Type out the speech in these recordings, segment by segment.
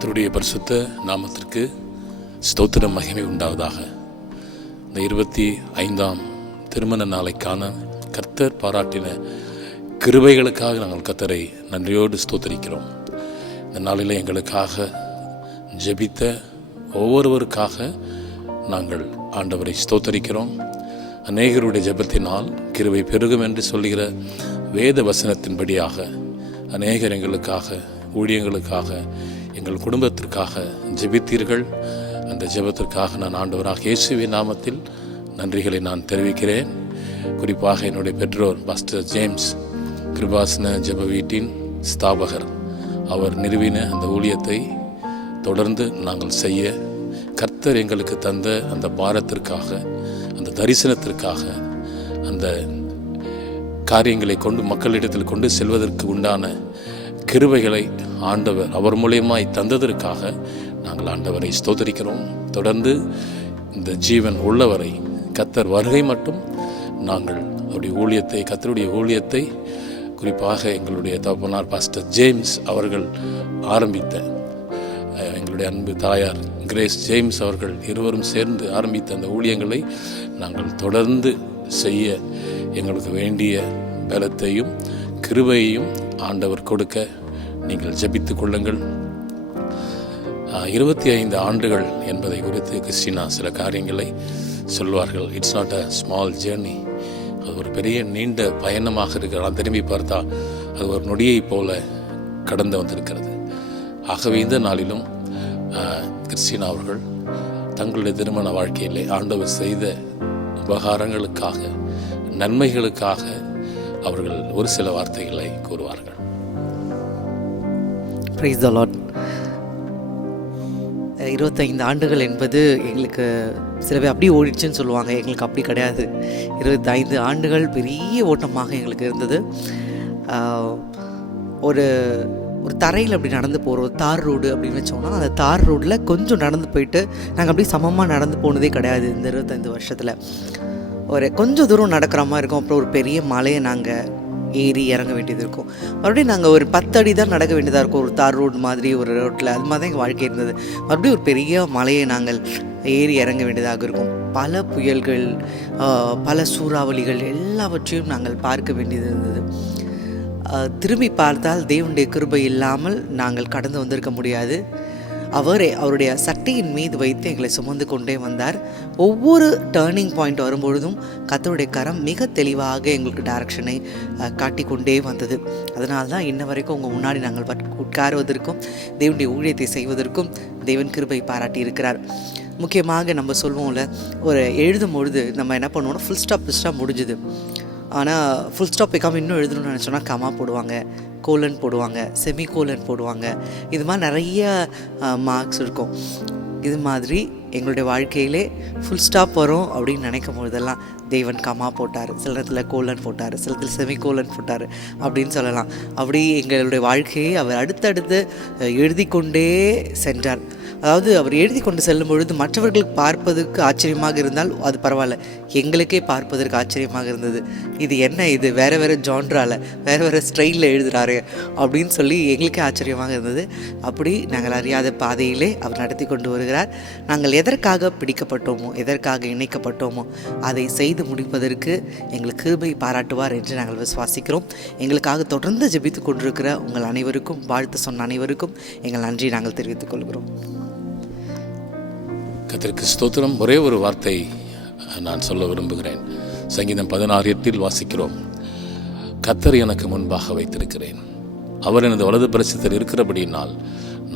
கர்த்தருடைய பரிசுத்த நாமத்திற்கு ஸ்தோத்திரம் மகிமை உண்டாவதாக. இந்த 25ஆம் திருமண நாளைக்கான கர்த்தர் பாராட்டின கிருபைகளுக்காக நாங்கள் கர்த்தரை நன்றியோடு ஸ்தோத்தரிக்கிறோம். இந்த நாளில் எங்களுக்காக ஜெபித்த ஒவ்வொருவருக்காக நாங்கள் ஆண்டவரை ஸ்தோத்தரிக்கிறோம். அநேகருடைய ஜெபத்தினால் கிருபை பெருகும் என்று சொல்லுகிற வேத வசனத்தின்படியாக அநேகர் எங்களுக்காக, ஊழியங்களுக்காக, எங்கள் குடும்பத்திற்காக ஜெபித்தீர்கள். அந்த ஜெபத்திற்காக நான் ஆண்டவராக இயேசுவின் நாமத்தில் நன்றிகளை நான் தெரிவிக்கிறேன். குறிப்பாக என்னுடைய பெற்றோர் பாஸ்டர் ஜேம்ஸ் கிருபாசன ஜெப வீட்டின் ஸ்தாபகர், அவர் நிறுவின அந்த ஊழியத்தை தொடர்ந்து நாங்கள் செய்ய கர்த்தர் எங்களுக்கு தந்த அந்த பாரத்திற்காக, அந்த தரிசனத்திற்காக, அந்த காரியங்களை கொண்டு மக்களிடத்தில் கொண்டு செல்வதற்கு உண்டான கிருபைகளை ஆண்டவர் அவர் மூலியமாய் தந்ததற்காக நாங்கள் ஆண்டவரை ஸ்தோத்தரிக்கிறோம். தொடர்ந்து இந்த ஜீவன் உள்ளவரை கர்த்தர் வருகை மட்டும் நாங்கள் அவருடைய ஊழியத்தை, கர்த்தருடைய ஊழியத்தை, குறிப்பாக எங்களுடைய தகப்பனார் பாஸ்டர் ஜேம்ஸ் அவர்கள் ஆரம்பித்த, எங்களுடைய அன்பு தாயார் கிரேஸ் ஜேம்ஸ் அவர்கள் இருவரும் சேர்ந்து ஆரம்பித்த அந்த ஊழியங்களை நாங்கள் தொடர்ந்து செய்ய எங்களுக்கு வேண்டிய பலத்தையும் கிருபையையும் ஆண்டவர் கொடுக்க நீங்கள் ஜெபித்து கொள்ளுங்கள். 25 ஆண்டுகள் என்பதை குறித்து கிறிஸ்டினா சில காரியங்களை சொல்வார்கள். It's not a small journey. அது ஒரு பெரிய நீண்ட பயணமாக இருக்கிறான். திரும்பி பார்த்தா அது ஒரு நொடியை போல கடந்து வந்திருக்கிறது. ஆகவே இந்த நாளிலும் கிறிஸ்டினா அவர்கள் தங்களுடைய திருமண வாழ்க்கையிலே ஆண்டவர் செய்த உபகாரங்களுக்காக, நன்மைகளுக்காக அவர்கள் ஒரு சில வார்த்தைகளை கூறுவார்கள். Praise the Lord. 25 ஆண்டுகள் என்பது எங்களுக்கு சில பேர் அப்படி ஓடிடுச்சுன்னு சொல்லுவாங்க. எங்களுக்கு அப்படி கிடையாது. 25 ஆண்டுகள் பெரிய ஓட்டமாக எங்களுக்கு இருந்தது. ஒரு ஒரு தரையில் அப்படி நடந்து போகிறோம், ஒரு தார் ரோடு அப்படின்னு வச்சோம்னா, அந்த தார் ரோட்டில் கொஞ்சம் நடந்து போயிட்டு நாங்கள் அப்படியே சமமாக நடந்து போனதே கிடையாது. இந்த 25 வருஷத்தில் ஒரு கொஞ்சம் தூரம் நடக்கிற மாதிரி இருக்கும். அப்புறம் ஒரு பெரிய மலையை நாங்கள் ஏறி இறங்க வேண்டியது இருக்கும். மறுபடியும் நாங்கள் ஒரு 10 அடி தான் நடக்க வேண்டியதாக இருக்கும். ஒரு தார் ரோடு மாதிரி ஒரு ரோட்டில் அது மாதிரி தான் எங்கள் வாழ்க்கை இருந்தது. மறுபடியும் ஒரு பெரிய மலையை நாங்கள் ஏறி இறங்க வேண்டியதாக இருக்கும். பல புயல்கள், பல சூறாவளிகள் எல்லாவற்றையும் நாங்கள் பார்க்க வேண்டியது இருந்தது. திரும்பி பார்த்தால் தேவனுடைய கிருபை இல்லாமல் நாங்கள் கடந்து வந்திருக்க முடியாது. அவருடைய சட்டையின் மீது வைத்து எங்களை சுமந்து கொண்டே வந்தார். ஒவ்வொரு டேர்னிங் பாயிண்ட் வரும்பொழுதும் கர்த்தருடைய கரம் மிக தெளிவாக எங்களுக்கு டைரக்ஷனை காட்டி கொண்டே வந்தது. அதனால தான் இன்ன வரைக்கும் உங்கள் முன்னாடி நாங்கள் உட்காருவதற்கும் தேவனுடைய ஊழியத்தை செய்வதற்கும் தேவன் கிருபை பாராட்டி இருக்கிறார். முக்கியமாக நம்ம சொல்வோம்ல, ஒரு எழுதும் பொழுது நம்ம என்ன பண்ணுவோம்னா ஃபுல் ஸ்டாப் முடிஞ்சுது. ஆனால் ஃபுல் ஸ்டாப் வைக்காமல் இன்னும் எழுதணும்னு நினச்சோன்னா கமா போடுவாங்க, கோலன் போடுவாங்க, செமி கோலன் போடுவாங்க. இது மாதிரி நிறைய மார்க்ஸ் இருக்கும். இது மாதிரி எங்களுடைய வாழ்க்கையிலே ஃபுல் ஸ்டாப் வரும் அப்படின்னு நினைக்கும் பொழுதெல்லாம் தேவன் கமா போட்டார், சில இடத்துல கோலன் போட்டார், சில இடத்துல செமி கோலன் போட்டார் அப்படின்னு சொல்லலாம். அப்படி எங்களுடைய வாழ்க்கையை அவர் அடுத்தடுத்து எழுதி கொண்டே சென்றார். அதாவது அவர் எழுதி கொண்டு செல்லும் பொழுது மற்றவர்களுக்கு பார்ப்பதற்கு ஆச்சரியமாக இருந்தால் அது பரவாயில்ல, எங்களுக்கே பார்ப்பதற்கு ஆச்சரியமாக இருந்தது. இது என்ன, இது வேறு ஜான்ராவில் வேறு ஸ்டைலில் எழுதுகிறாரு அப்படின்னு சொல்லி எங்களுக்கே ஆச்சரியமாக இருந்தது. அப்படி நாங்கள் அறியாத பாதையிலே அவர் நடத்தி கொண்டு வருகிறார். நாங்கள் எதற்காக பிடிக்கப்பட்டோமோ, எதற்காக இணைக்கப்பட்டோமோ அதை செய்து முடிப்பதற்கு எங்களுக்கு கிருபை பாராட்டுவார் என்று நாங்கள் விசுவாசிக்கிறோம். எங்களுக்காக தொடர்ந்து ஜெபித்து கொண்டிருக்கிற உங்கள் அனைவருக்கும், வாழ்த்து சொன்ன அனைவருக்கும் எங்கள் நன்றி நாங்கள் தெரிவித்துக் கொள்கிறோம். கர்த்தருக்கு ஸ்தோத்திரம். ஒரே ஒரு வார்த்தை நான் சொல்ல விரும்புகிறேன். சங்கீதம் 16:8 வாசிக்கிறோம், கர்த்தர் எனக்கு முன்பாக வைத்திருக்கிறேன், அவர் எனது வலது பிரசத்தில் இருக்கிறபடியினால்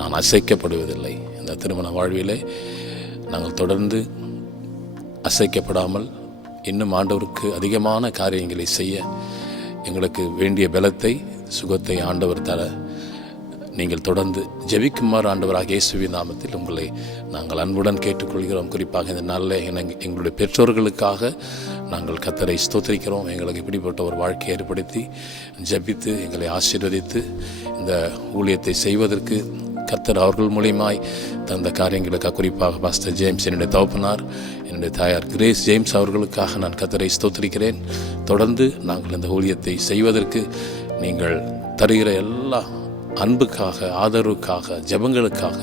நான் அசைக்கப்படுவதில்லை. இந்த திருமண வாழ்விலே நாங்கள் தொடர்ந்து அசைக்கப்படாமல் இன்னும் ஆண்டவருக்கு அதிகமான காரியங்களை செய்ய எங்களுக்கு வேண்டிய பலத்தை, சுகத்தை ஆண்டவர் தர நீங்கள் தொடர்ந்து ஜெபிக்குமாறு ஆண்டவராக இயேசுவின் நாமத்தில் உங்களை நாங்கள் அன்புடன் கேட்டுக்கொள்கிறோம். குறிப்பாக இந்த நாளில் எங்களுடைய பெற்றோர்களுக்காக நாங்கள் கர்த்தரை ஸ்தோத்திரிக்கிறோம். எங்களுக்கு இப்படிப்பட்ட ஒரு வாழ்க்கையை ஏற்படுத்தி ஜெபித்து எங்களை ஆசீர்வதித்து இந்த ஊழியத்தை செய்வதற்கு கர்த்தர் அவர்கள் மூலியமாய் தந்த காரியங்களுக்காக, குறிப்பாக பாஸ்டர் ஜேம்ஸ், என்னுடைய தகப்பனார், என்னுடைய தாயார் கிரேஸ் ஜேம்ஸ் அவர்களுக்காக நான் கர்த்தரை ஸ்தோத்திரிக்கிறேன். தொடர்ந்து நாங்கள் இந்த ஊழியத்தை செய்வதற்கு நீங்கள் தருகிற எல்லா அன்புக்காக, ஆதரவுக்காக, ஜெபங்களுக்காக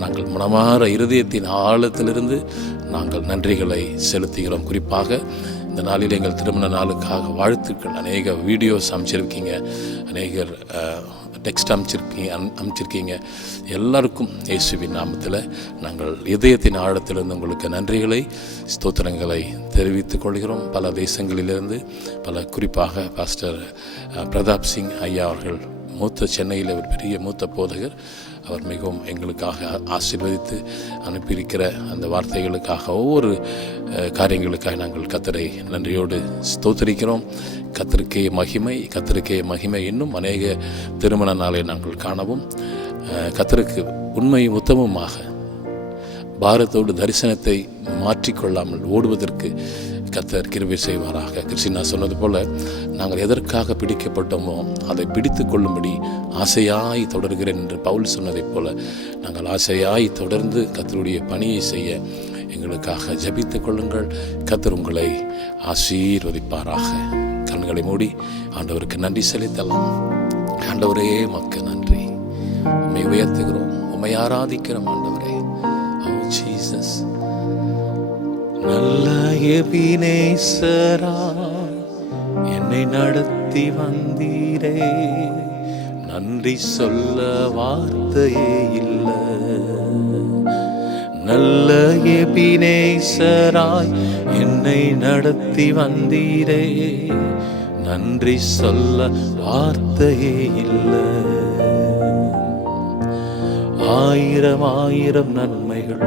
நாங்கள் மனமாற இருதயத்தின் ஆழத்திலிருந்து நாங்கள் நன்றிகளை செலுத்துகிறோம். குறிப்பாக இந்த நாளில் எங்கள் திருமண நாளுக்காக வாழ்த்துக்கள். அநேக வீடியோஸ் அமைச்சிருக்கீங்க, அநேகர் டெக்ஸ்ட் அமைச்சிருக்கீங்க. எல்லாருக்கும் இயேசுவின் நாமத்தில் நாங்கள் இதயத்தின் ஆழத்திலிருந்து உங்களுக்கு நன்றிகளை, ஸ்தோத்திரங்களை தெரிவித்துக் கொள்கிறோம். பல தேசங்களிலிருந்து, குறிப்பாக பாஸ்டர் பிரதாப் சிங் ஐயா அவர்கள், சென்னையில் ஒரு பெரிய மூத்த போதகர், அவர் மிகவும் எங்களுக்காக ஆசீர்வதித்து அனுப்பியிருக்கிற அந்த வார்த்தைகளுக்காக, ஒவ்வொரு காரியங்களுக்காக நாங்கள் கர்த்தரை நன்றியோடு ஸ்தோத்திரிக்கிறோம். கர்த்தருக்கே மகிமை. இன்னும் அநேக திருமண நாளை நாங்கள் காணவும், கர்த்தருக்கு உண்மையும் உத்தமமாக பாரத்தோடு தரிசனத்தை மாற்றிக்கொள்ளாமல் ஓடுவதற்கு கர்த்தர் கிருபை செய்வாராக. கிறிஸ்டினா சொன்னது போல, நாங்கள் எதற்காக பிடிக்கப்பட்டோமோ அதை பிடித்து கொள்ளும்படி ஆசையாய் தொடர்கிறேன் என்று பவுல் சொன்னதைப் போல, நாங்கள் ஆசையாய் தொடர்ந்து கர்த்தருடைய பணியை செய்ய எங்களுக்காக ஜெபித்துக் கொள்ளுங்கள். கர்த்தர் உங்களை ஆசீர்வதிப்பாராக. கண்களை மூடி ஆண்டவருக்கு நன்றி செலுத்தலாம். ஆண்டவரே, மக்கு நன்றி. உம்மை உயர்த்துகிறோம், உம்மை ஆராதிக்கிறோம். ஆண்டவரே, ஓ ஜீசஸ், நல்ல எபினேசரா என்னை நடத்தி வந்தீரே, நன்றி சொல்ல வார்த்தையே இல்லை. நல்ல எபினேசராய் என்னை நடத்தி வந்தீரே, நன்றி சொல்ல வார்த்தையே இல்லை. ஆயிரம் ஆயிரம் நன்மைகள்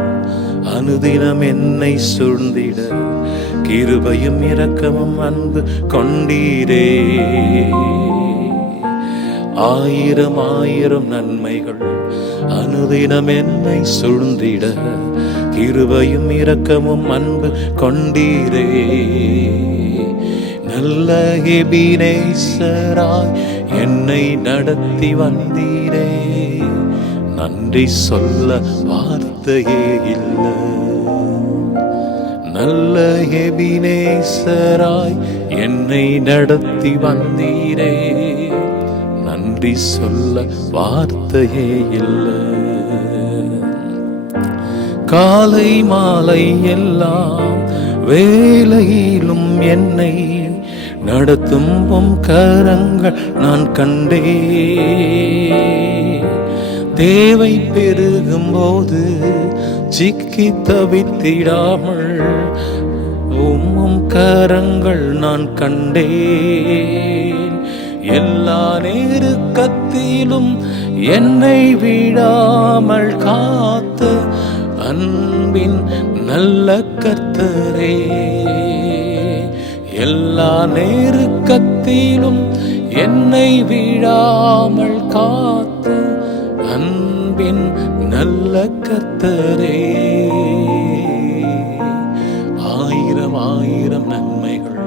அனுதினம் என்னை சூழ்ந்திட, கிருபையும் இரக்கமும் அன்பு கொண்டீரே. ஆயிரம் ஆயிரம் நன்மைகள் அனுதினம் என்னை சூழ்ந்திட, கிருபையும் இரக்கமும் அன்பு கொண்டீரே. நல்ல எபினேசராய் என்னை நடத்தி வந்தீரே, நன்றி சொல்ல வார்த்தையே இல்லை. நல்ல எபினேசராய் என்னை நடத்தி வந்தீரே, நன்றி சொல்ல வார்த்தையே இல்லை. காலை மாலை எல்லாம் வேலையிலும் என்னை நடத்தும் உம் கரங்கள் நான் கண்டே. தேவை பெருகும் போது சிக்கி தவித்திடாமல் உம்மும் கரங்கள் நான் கண்டேன். எல்லா நெருக்கத்திலும் என்னை விடாமல் காத்த அன்பின் நல்ல கர்த்தரே. எல்லா நெருக்கத்திலும் என்னை விடாமல் காத்த அன்பின் நல்ல கர்த்தரே. ஆயிரம் ஆயிரம் நன்மைகள்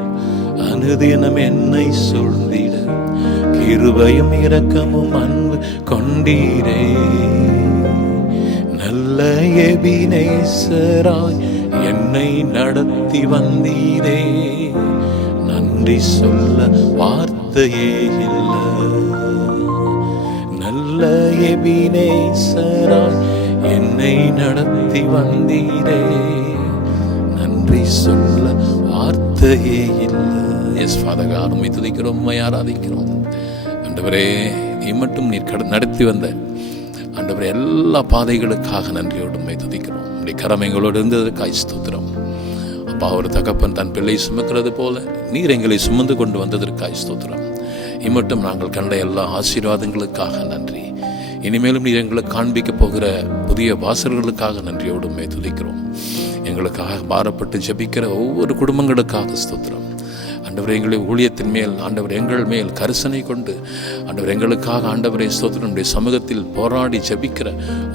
அனுதினம் என்னை சூழ்ந்திட, கிருபையும் இரக்கமும் அன்பு கொண்டீரே. நல்ல எபினேசராய் என்னை நடத்தி வந்தீரே, நன்றி சொல்ல வார்த்தையே இல்லை. நல்ல எபினேசராய் என்னை நடத்தி வந்தீரே, நன்றி சொல்ல வார்த்தையே இல்லை. எஸ் ஃபாதர் காட், உம்மை துதிக்கிறோம், உம்மை ஆராதிக்கிறோம். ஆண்டவரே, இம்மட்டும் நீர் நடத்தி வந்த ஆண்டவரே எல்லா பாதைகளுக்காக நன்றியோடு உம்மை துதிக்கிறோம். உம்முடைய கரம் எங்களோடு இருந்ததற்காய் ஸ்தோத்திரம். அப்பா, ஒரு தகப்பன் தன் பிள்ளை சுமக்கிறது போல நீர் எங்களை சுமந்து கொண்டு வந்ததற்காய் ஸ்தோத்திரம். இம்மட்டும் நாங்கள் கண்ட எல்லா ஆசீர்வாதங்களுக்காக நன்றி. இனிமேலும் நீர் எங்களுக்கு காண்பிக்க போகிற புதிய வாசல்களுக்காக நன்றியோடு உம்மை துதிக்கிறோம். எங்களுக்காக பாரப்பட்டு ஜெபிக்கிற ஒவ்வொரு குடும்பங்களுக்காக ஸ்தோத்திரம். ஆண்டவர், எங்களை ஊழியத்தின் மேல் ஆண்டவர் எங்கள் மேல் கரிசனை கொண்டு ஆண்டவர் எங்களுக்காக ஆண்டவரை ஸ்தோத்திரம் நம்முடைய சமூகத்தில் போராடி ஜெபிக்கிற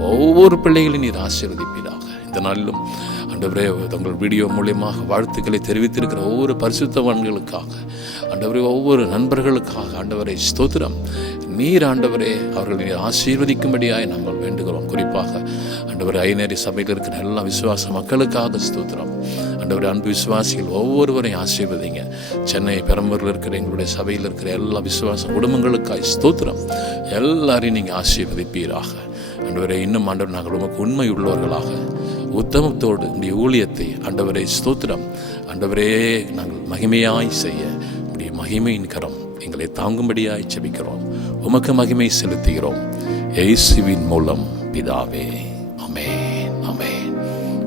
ஒவ்வொரு பிள்ளைகளையும் நீர் ஆசீர்வதிப்பீராக. இந்த நாளிலும் ஆண்டவரே, உங்கள் வீடியோ மூலியமாக வாழ்த்துக்களை தெரிவித்திருக்கிற ஒவ்வொரு பரிசுத்தவான்களுக்காக ஆண்டவரே, ஒவ்வொரு நண்பர்களுக்காக ஆண்டவரை ஸ்தோத்திரம். நீர் ஆண்டவரே அவர்களை நீர் ஆசீர்வதிக்கும்படியாய் நாங்கள் வேண்டுகிறோம். குறிப்பாக ஆண்டவரே, ஐநேரி சபையில் இருக்கிற எல்லா விசுவாச மக்களுக்காக ஸ்தோத்திரம். ஆண்டவரே, அன்பு விசுவாசிகள் ஒவ்வொருவரையும் ஆசீர்வதிங்க. சென்னை பெரம்பூரில் இருக்கிற எங்களுடைய சபையில் இருக்கிற எல்லா விசுவாச குடும்பங்களுக்காய் ஸ்தோத்திரம். எல்லாரையும் நீங்கள் ஆசீர்வதிப்பீராக. ஆண்டவரே, இன்னும் ஆண்டவர் நாங்கள் உமக்கு உண்மை உள்ளவர்களாக உத்தமத்தோடு உடைய ஊழியத்தை ஆண்டவரே ஸ்தோத்திரம் ஆண்டவரே நாங்கள் மகிமையாய் செய்ய உடைய மகிமையின் கரம் எங்களை தாங்கும்படியாய் ஜெபிக்கிறோம். உமக்கு மகிமை செலுத்துகிறோம் இயேசுவின் மூலம் பிதாவே. ஆமென், ஆமென்.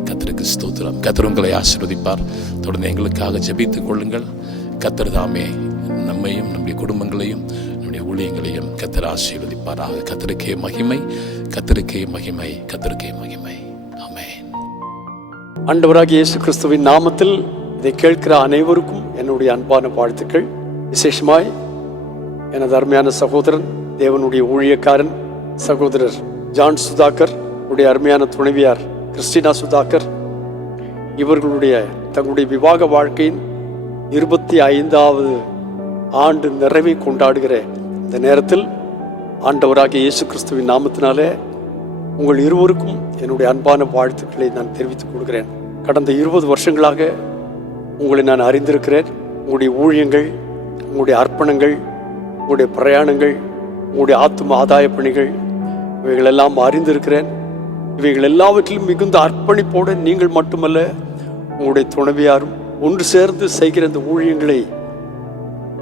கர்த்தருக்கு ஸ்தோத்திரம். கர்த்தர் உங்களை ஆசீர்வதிப்பார். தொடர்ந்து எங்களுக்காக ஜெபித்துக் கொள்ளுங்கள். கர்த்தர் தாமே நம்மையும் நம்முடைய குடும்பங்களையும் நம்முடைய ஊழியங்களையும் கர்த்தர் ஆசீர்வதிப்பாராக. கர்த்தருக்கே மகிமை, கர்த்தருக்கே மகிமை, கர்த்தருக்கே மகிமை. ஆமென். ஆண்டவராகிய இயேசு கிறிஸ்துவின் நாமத்தில் இதை கேட்கிற அனைவருக்கும் என்னுடைய அன்பான வாழ்த்துக்கள். விசேஷமாய் எனது அருமையான சகோதரன், தேவனுடைய ஊழியக்காரன் சகோதரர் ஜான் சுதாகர், உடைய அருமையான துணைவியார் கிறிஸ்டினா சுதாகர், இவர்களுடைய தங்களுடைய விவாக வாழ்க்கையின் 25வது ஆண்டு நிறைவை கொண்டாடுகிற இந்த நேரத்தில் ஆண்டவராகிய இயேசு கிறிஸ்துவின் நாமத்தினாலே உங்கள் இருவருக்கும் என்னுடைய அன்பான வாழ்த்துக்களை நான் தெரிவித்துக் கொள்கிறேன். கடந்த 20 வருஷங்களாக உங்களை நான் அறிந்திருக்கிறேன். உங்களுடைய ஊழியங்கள், உங்களுடைய அர்ப்பணங்கள், உங்களுடைய பிரயாணங்கள், உங்களுடைய ஆத்தும ஆதாய பணிகள், இவைகளெல்லாம் அறிந்திருக்கிறேன். இவைகள் எல்லாவற்றிலும் மிகுந்த அர்ப்பணிப்போடு நீங்கள் மட்டுமல்ல, உங்களுடைய துணைவியாரும் ஒன்று சேர்ந்து செய்கிற இந்த ஊழியங்களை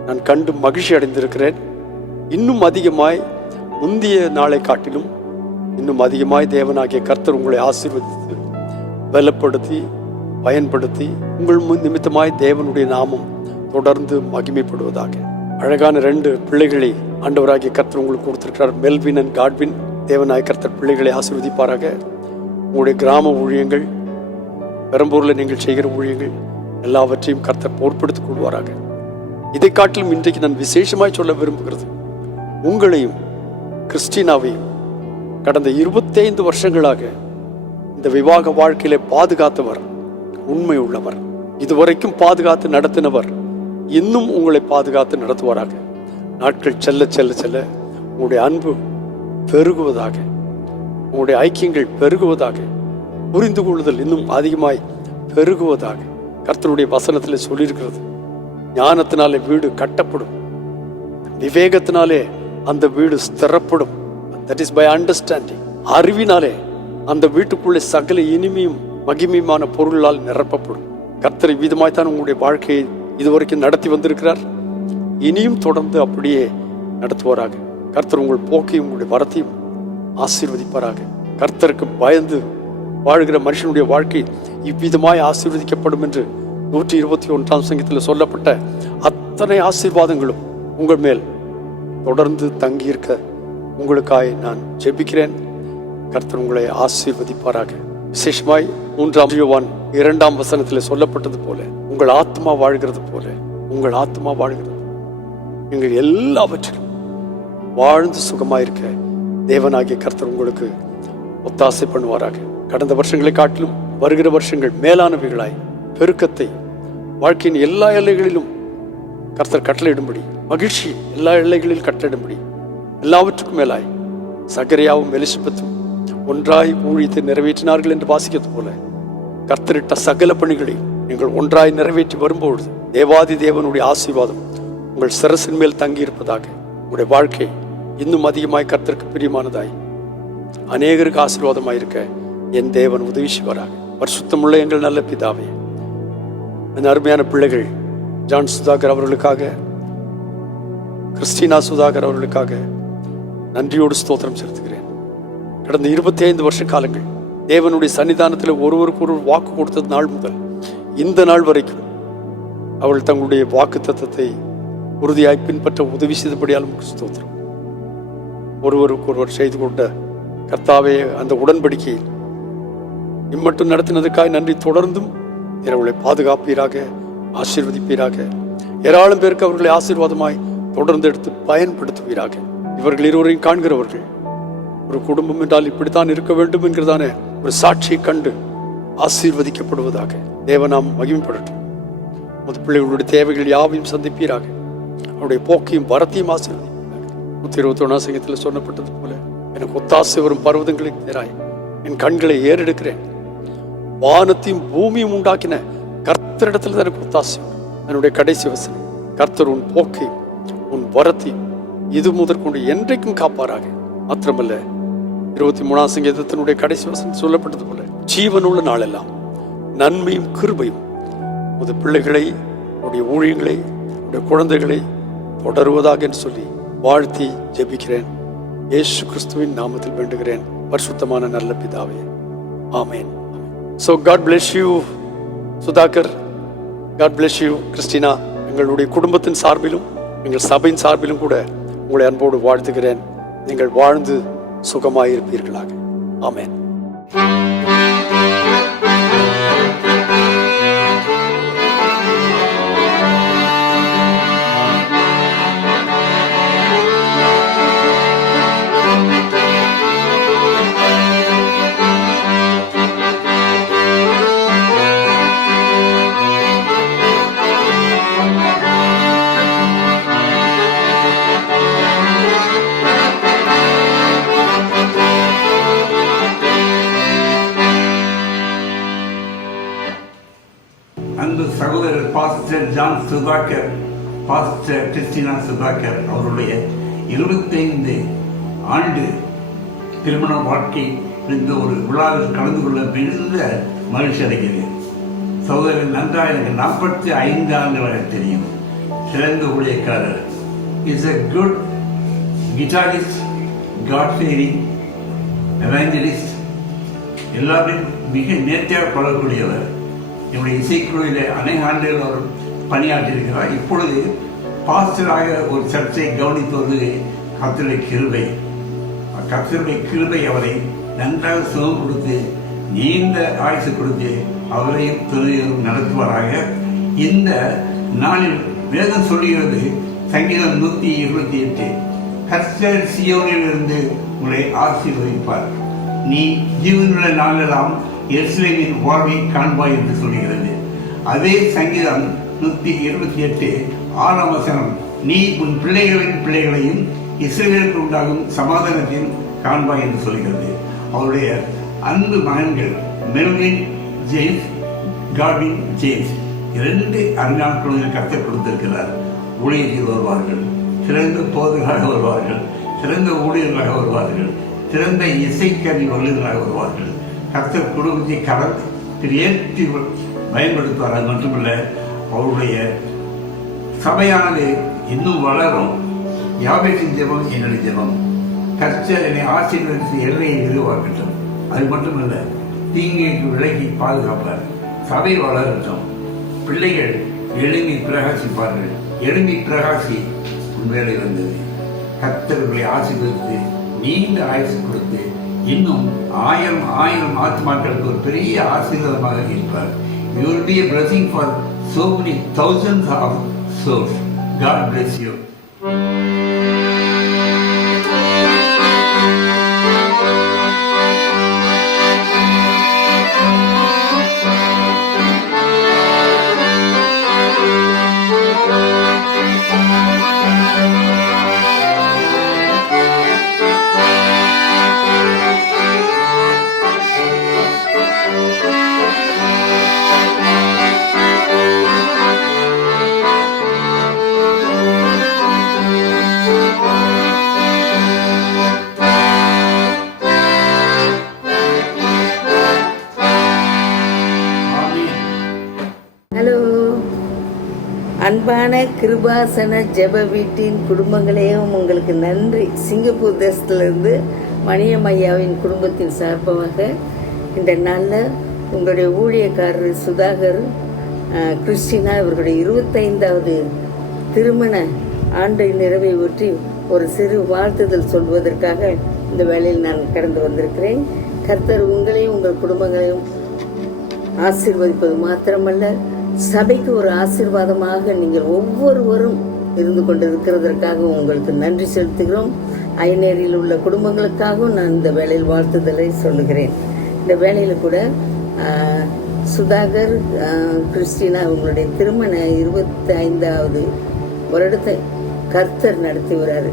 நான் கண்டு மகிழ்ச்சி அடைந்திருக்கிறேன். இன்னும் அதிகமாய் முந்தைய நாளை காட்டிலும் இன்னும் அதிகமாய் தேவனாகிய கர்த்தர் உங்களை ஆசீர்வதித்து பலப்படுத்தி பயன்படுத்தி உங்கள் நிமித்தமாய் தேவனுடைய நாமம் தொடர்ந்து மகிமைப்படுவதாக. அழகான 2 பிள்ளைகளை ஆண்டவராகிய கர்த்தர் உங்களுக்கு கொடுத்திருக்கிறார். Melvin and Godwin. தேவனாகிய கர்த்தர் பிள்ளைகளை ஆசீர்வதிப்பாராக. உங்களுடைய கிராம ஊழியங்கள், பெரம்பூரில் நீங்கள் செய்கிற ஊழியங்கள் எல்லாவற்றையும் கர்த்தர் பொறுப்படுத்திக் கொள்வாராக. இதை காட்டிலும் இன்றைக்கு நான் விசேஷமாய் சொல்ல விரும்புகிறது, உங்களையும் கிறிஸ்டினாவையும் கடந்த 25 வருஷங்களாக இந்த விவாக வாழ்க்கையிலே பாதுகாத்தவர், உண்மை உள்ளவர், இதுவரைக்கும் பாதுகாத்து நடத்தினவர் இன்னும் உங்களை பாதுகாத்து நடத்துவாராக. நாட்கள் செல்ல செல்ல செல்ல உங்களுடைய அன்பு பெருகுவதாக, உங்களுடைய ஐக்கியங்கள் பெருகுவதாக, புரிந்து கொள்ளுதல் இன்னும் அதிகமாய் பெருகுவதாக. கர்த்தருடைய வசனத்தில் சொல்லியிருக்கிறது, ஞானத்தினாலே வீடு கட்டப்படும், விவேகத்தினாலே அந்த வீடு ஸ்திரப்படும். That is by understanding. அறிவினாலே அந்த வீட்டுக்குள்ளே சகல இனிமையும் மகிமையுமான பொருளால் நிரப்பப்படும். கர்த்தர் விதமாய்த்தான் உங்களுடைய வாழ்க்கையை இதுவரைக்கும் நடத்தி வந்திருக்கிறார். இனியும் தொடர்ந்து அப்படியே நடத்துவாராக. கர்த்தர் உங்கள் போக்கையும் உங்களுடைய வரத்தையும் ஆசீர்வதிப்பாராக. கர்த்தருக்கு பயந்து வாழ்கிற மனுஷனுடைய வாழ்க்கை இவ்விதமாய் ஆசீர்வதிக்கப்படும் என்று 121ஆம் சங்கீதத்தில் சொல்லப்பட்ட அத்தனை ஆசீர்வாதங்களும் உங்கள் மேல் தொடர்ந்து தங்கியிருக்க உங்களுக்காய் நான் ஜெபிக்கிறேன். கர்த்தர் உங்களை ஆசீர்வதிப்பாராக. விசேஷமாய் 3 யோவான் 2ஆம் வசனத்தில் சொல்லப்பட்டது போல, உங்கள் ஆத்மா வாழ்கிறது போல, உங்கள் ஆத்மா வாழ்கிறது, நீங்கள் எல்லாவற்றிலும் வாழ்ந்து சுகமாயிருக்க தேவனாகிய கர்த்தர் உங்களுக்கு ஒத்தாசை பண்ணுவாராக. கடந்த வருஷங்களை காட்டிலும் வருகிற வருஷங்கள் மேலானவைகளாய் பெருக்கத்தை வாழ்க்கையின் எல்லா எல்லைகளிலும் கர்த்தர் கட்டளையிடும்படி, மகிழ்ச்சி எல்லா எல்லைகளிலும் கட்டளையிடும்படி, எல்லாவற்றுக்கும் மேலாய் சகரியாவும் எலிசபெத்தும் ஒன்றாய் ஊழியத்தை நிறைவேற்றினார்கள் என்று வாசிக்கிறது போல, கர்த்தரிட்ட சகல பணிகளை நீங்கள் ஒன்றாய் நிறைவேற்றி வரும்பொழுது தேவாதி தேவனுடைய ஆசீர்வாதம் உங்கள் சிரசின் மேல் தங்கி இருப்பதாக. உங்களுடைய வாழ்க்கை இன்னும் அதிகமாய் கர்த்தருக்கு பிரியமானதாய் அநேகருக்கு ஆசீர்வாதமாயிருக்க என் தேவன் உதவி செய்வாராக. பரிசுத்தமுள்ள எங்கள் நல்ல பிதாவே, அந்த அருமையான பிள்ளைகள் ஜான் சுதாகர் அவர்களுக்காக, கிறிஸ்டினா சுதாகர் அவர்களுக்காக நன்றியோடு ஸ்தோத்திரம் செலுத்துகிறேன். கடந்த 25 வருஷ காலங்கள் தேவனுடைய சன்னிதானத்தில் ஒருவருக்கு ஒரு வாக்கு கொடுத்தது நாள் முதல் இந்த நாள் வரைக்கும் அவர்கள் தங்களுடைய வாக்கு தத்தத்தை உறுதியாய் பின்பற்ற உதவி செய்தபடியால் ஸ்தோத்திரம். ஒருவருக்கு ஒருவர் செய்து கொண்ட கர்த்தாவே அந்த உடன்படிக்கையை இம்மட்டும் நடத்தினதுக்காக நன்றி. தொடர்ந்தும் அவர்களை பாதுகாப்பீராக, ஆசீர்வதிப்பீராக. ஏராளம் பேருக்கு அவர்களை ஆசீர்வாதமாய் தொடர்ந்து எடுத்து பயன்படுத்துவீராக. இவர்கள் இருவரையும் காண்கிறவர்கள் ஒரு குடும்பம் என்றால் இப்படித்தான் இருக்க வேண்டும் என்கிறதான ஒரு சாட்சியை கண்டு ஆசீர்வதிக்கப்படுவதாக. தேவநாம் மகிமைப்படட்டும். பிள்ளைகளுடைய தேவைகள் யாவையும் சந்திப்பீராக. அவருடைய போக்கையும் வரத்தையும் ஆசீர்வதிப்பீராக. 121ஆம் சங்கீதத்தில் சொல்லப்பட்டது போல, எனக்கு ஒத்தாசை வரும் பர்வதங்களுக்கு நேராய் என் கண்களை ஏறெடுக்கிறேன். வானத்தையும் பூமியும் உண்டாக்கின கர்த்தரிடத்தில் தான் எனக்கு ஒத்தாசை. என்னுடைய கடைசி வசனம், கர்த்தர் உன் போக்கை உன் வரத்தை இது முதற்கொண்டு என்றைக்கும் காப்பாராக. மாத்திரமல்ல, 23ஆம் சங்கீதத்தினுடைய கடைசி வசனம் சொல்லப்பட்டது போல, ஜீவனுள்ள நாளெல்லாம் நன்மையும் கிருபையும் உடைய பிள்ளைகளை, உடைய ஊழியங்களை, உடைய குழந்தைகளை தொடருவதாக என்று சொல்லி வாழ்த்தி ஜெபிக்கிறேன். இயேசு கிறிஸ்துவின் நாமத்தில் வேண்டுகிறேன், பரிசுத்தமான நல்ல பிதாவே, ஆமென். So God bless you Sudhakar, God bless you Christina. எங்களுடைய குடும்பத்தின் சார்பிலும் எங்கள் சபையின் சார்பிலும் கூட உங்களை அன்போடு வாழ்த்துகிறேன். நீங்கள் வாழ்ந்து சுகமாயிருப்பீர்களாக. ஆமென். அன்பு சகோதரர் pastor John Sudhakar, pastor Christina Sudhakar அவருடைய 25 ஆண்டு திருமண வாழ்க்கை இந்த ஒரு விழாவில் கலந்து கொள்ள மிகுந்த மகிழ்ச்சி அடைகிறேன். சகோதரர் நன்றாக எனக்கு 45 ஆண்டுகளாக தெரியும். சிறந்த ஊழியக்காரர், is a good guitarist, God fearing evangelist, எல்லாரும் மிக நேர்த்தியாக பழகக்கூடியவர். என்னுடைய இசைக்குழுவில் அநேக ஆண்டுகள் அவர் பணியாற்றியிருக்கிறார். இப்பொழுது பாஸ்டராக ஒரு சர்ச்சை கவனித்து வருவது கர்த்தருடைய கிருபை. கர்த்தருடைய கிருபை அவரை நன்றாக சுகம் கொடுத்து நீண்ட ஆயுசு கொடுத்து அவரையும் துணையும் நடத்துவாராக. இந்த நாளில் வேதம் சொல்லுகிறது, சங்கீதம் 128, கர்த்தர் சீயோனிலிருந்து உங்களை ஆசீர்வதிப்பார், நீ ஜீவனுள்ள நாளெல்லாம் எருசலேமின் வாழ்வை காண்பாய் என்று சொல்கிறது. அதே சங்கீதம் 128 6ஆம் வசனம், நீ உன் பிள்ளைகளின் பிள்ளைகளையும் இஸ்ரவேலுக்கு உண்டாகும் சமாதானத்தையும் காண்பாய் என்று சொல்கிறது. அவருடைய அன்பு மகன்கள் மெல்வின் ஜேம்ஸ், காட்வின் ஜேம்ஸ் 2 அருமையான குழந்தைகள் கற்றுக் கொடுத்திருக்கிறார். ஊழியர்கள் வருவார்கள், சிறந்த போதகர்களாக வருவார்கள், சிறந்த ஊழியர்களாக வருவார்கள், சிறந்த இசைக்கருவி வல்லுநர்களாக வருவார்கள். கர்த்தர் குடும்பத்தை கலந்து ஏற்றி பயன்படுத்துவார். அது மட்டுமல்ல, அவருடைய சபையானது இன்னும் வளரும். யாபேசின் ஜெபம் என்னுடைய ஜெபம், கர்த்தர் என்னை ஆசீர்வதித்து எல்லையை விரிவாக்கட்டும். அது மட்டுமல்ல, தீங்குக்கு விலகி பாதுகாப்பார். சபை வளரட்டும், பிள்ளைகள் எழும்பி பிரகாசிப்பார்கள். எழும்பி பிரகாசி வேலை வந்தது. கர்த்தர்களை ஆசீர்வதித்து நீண்ட ஆயுசு கொடுத்து இன்னும் 1000 ஆத்மாக்களுக்கு ஒரு பெரிய ஆசீர்வாதமாக இருப்பார். You will be a blessing for so many thousands of souls. God bless you. அன்பான கிருபாசன ஜெப வீட்டின் குடும்பங்களையும் உங்களுக்கு நன்றி. சிங்கப்பூர் தேசத்திலிருந்து மணியம் ஐயாவின் குடும்பத்தின் சார்பாக இந்த நாளில் உங்களுடைய ஊழியக்காரர் சுதாகர், கிறிஸ்டினா இவர்களுடைய 25வது திருமண ஆண்டை நிறைவை ஒற்றி ஒரு சிறு வாழ்த்துதல் சொல்வதற்காக இந்த வேளையில் நான் கடந்து வந்திருக்கிறேன். கர்த்தர் உங்களையும் உங்கள் குடும்பங்களையும் ஆசீர்வதிப்பது மாத்திரமல்ல, சபைக்கு ஒரு ஆசீர்வாதமாக நீங்கள் ஒவ்வொருவரும் இருந்து கொண்டிருக்கிறதற்காக உங்களுக்கு நன்றி செலுத்துகிறோம். ஐநேரியில் உள்ள குடும்பங்களுக்காகவும் நான் இந்த வேளையில் வாழ்த்துதலை சொல்லுகிறேன். இந்த வேளையில் கூட சுதாகர், கிறிஸ்டினா உங்களுடைய திருமண 25வது வருடத்தை கர்த்தர் நடத்தி வர்றாரு.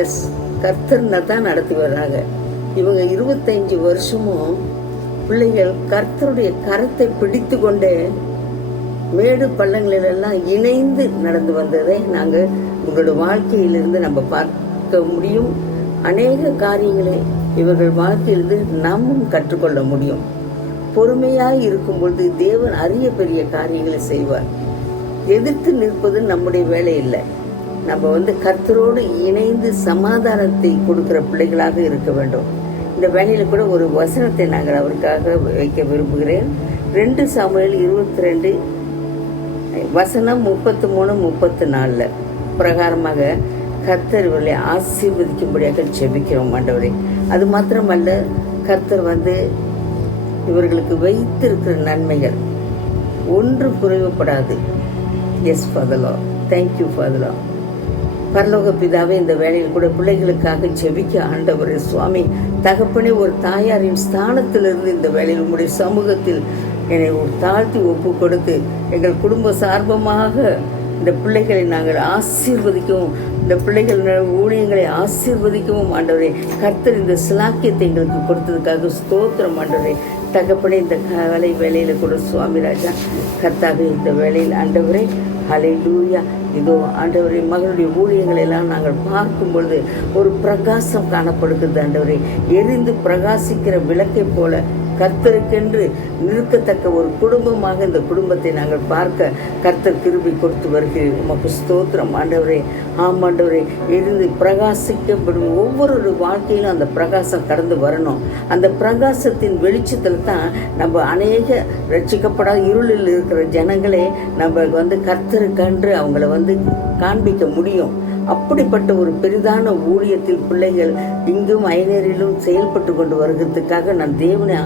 எஸ், கர்த்தர் தான் நடத்தி வர்றாங்க. இவங்க 25 வருஷமும் பிள்ளைகள் கர்த்தருடைய கரத்தை பிடித்து கொண்டே மேடு பள்ளங்களிலெல்லாம் இணைந்து நடந்து வந்ததை நாங்கள் உங்களோட வாழ்க்கையிலிருந்து நம்ம பார்க்க முடியும். அநேக காரியங்களை இவர்கள் வாழ்க்கையிலிருந்து நாமும் கற்றுக்கொள்ள முடியும். பொறுமையாய் இருக்கும் பொழுது தேவன் அரிய பெரிய காரியங்களை செய்வார். எதிர்த்து நிற்பது நம்முடைய வேலை இல்லை. நம்ம கர்த்தரோடு இணைந்து சமாதானத்தை கொடுக்கிற பிள்ளைகளாக இருக்க வேண்டும். இந்த வேலையில கூட ஒரு வசனத்தை நாங்கள் அவருக்காக வைக்க விரும்புகிறேன். 2 சாமுவேல் 22 வசனம் 33-34 பிரகாரமாக கர்த்தர் இவர்களை ஆசீர்வதிக்கும்படியாக ஜெபிக்கிறோம் ஆண்டவரே. அது மாத்திரமல்ல, கர்த்தர் இவர்களுக்கு வைத்திருக்கிற நன்மைகள் ஒன்று குறைவுபடாது. Yes father lord, thank you father lord. பரலோக பிதாவே, இந்த வேளையில் கூட பிள்ளைகளுக்காக ஜெபிக்க ஆண்டவரே சுவாமி தகப்பனே, ஒரு தாயாரின் ஸ்தானத்திலிருந்து இந்த வேளையில் உங்களுடைய சமூகத்தில் என்னை தாழ்த்தி ஒப்பு கொடுத்து எங்கள் குடும்ப சார்பமாக இந்த பிள்ளைகளை நாங்கள் ஆசீர்வதிக்கவும், இந்த பிள்ளைகள் ஊழியங்களை ஆசீர்வதிக்கவும் ஆண்டவரே கர்த்தர் இந்த சிலாக்கியத்தை எங்களுக்கு கொடுத்ததுக்காக ஸ்தோத்திரம் ஆண்டவரே. தகப்பனே, இந்த காலை வேலையில கூட சுவாமி ராஜா கர்த்தாவே, இந்த வேளையில் ஆண்டவரே ஹல்லேலூயா. இதோ ஆண்டவரே, மகளுடைய ஊழியங்களை எல்லாம் நாங்கள் பார்க்கும் பொழுது ஒரு பிரகாசம் காணப்படுகிறது ஆண்டவரே. எரிந்து பிரகாசிக்கிற விளக்கை போல கர்த்தருக்கென்று நிற்கத்தக்க ஒரு குடும்பமாக இந்த குடும்பத்தை நாங்கள் பார்க்க கர்த்தர் கிருபை கொடுத்து வருகிறேன். உமக்கு ஸ்தோத்திரம் ஆண்டவரே. ஆமாண்டவரே, எரிந்து பிரகாசிக்கப்படும் ஒவ்வொரு வாழ்க்கையிலும் அந்த பிரகாசம் கடந்து வரணும். அந்த பிரகாசத்தின் வெளிச்சத்தில் தான் நம்ம அநேக ரட்சிக்கப்படாத இருளில் இருக்கிற ஜனங்களே நம்ம கர்த்தருக்கென்று அவங்கள காண்பிக்க முடியும். அப்படிப்பட்ட ஒரு பெரிதான ஊழியத்தில் பிள்ளைகள் இங்கும் அயனேரிலும் செயல்பட்டு கொண்டு வருகிறதுக்காக நான் தேவனை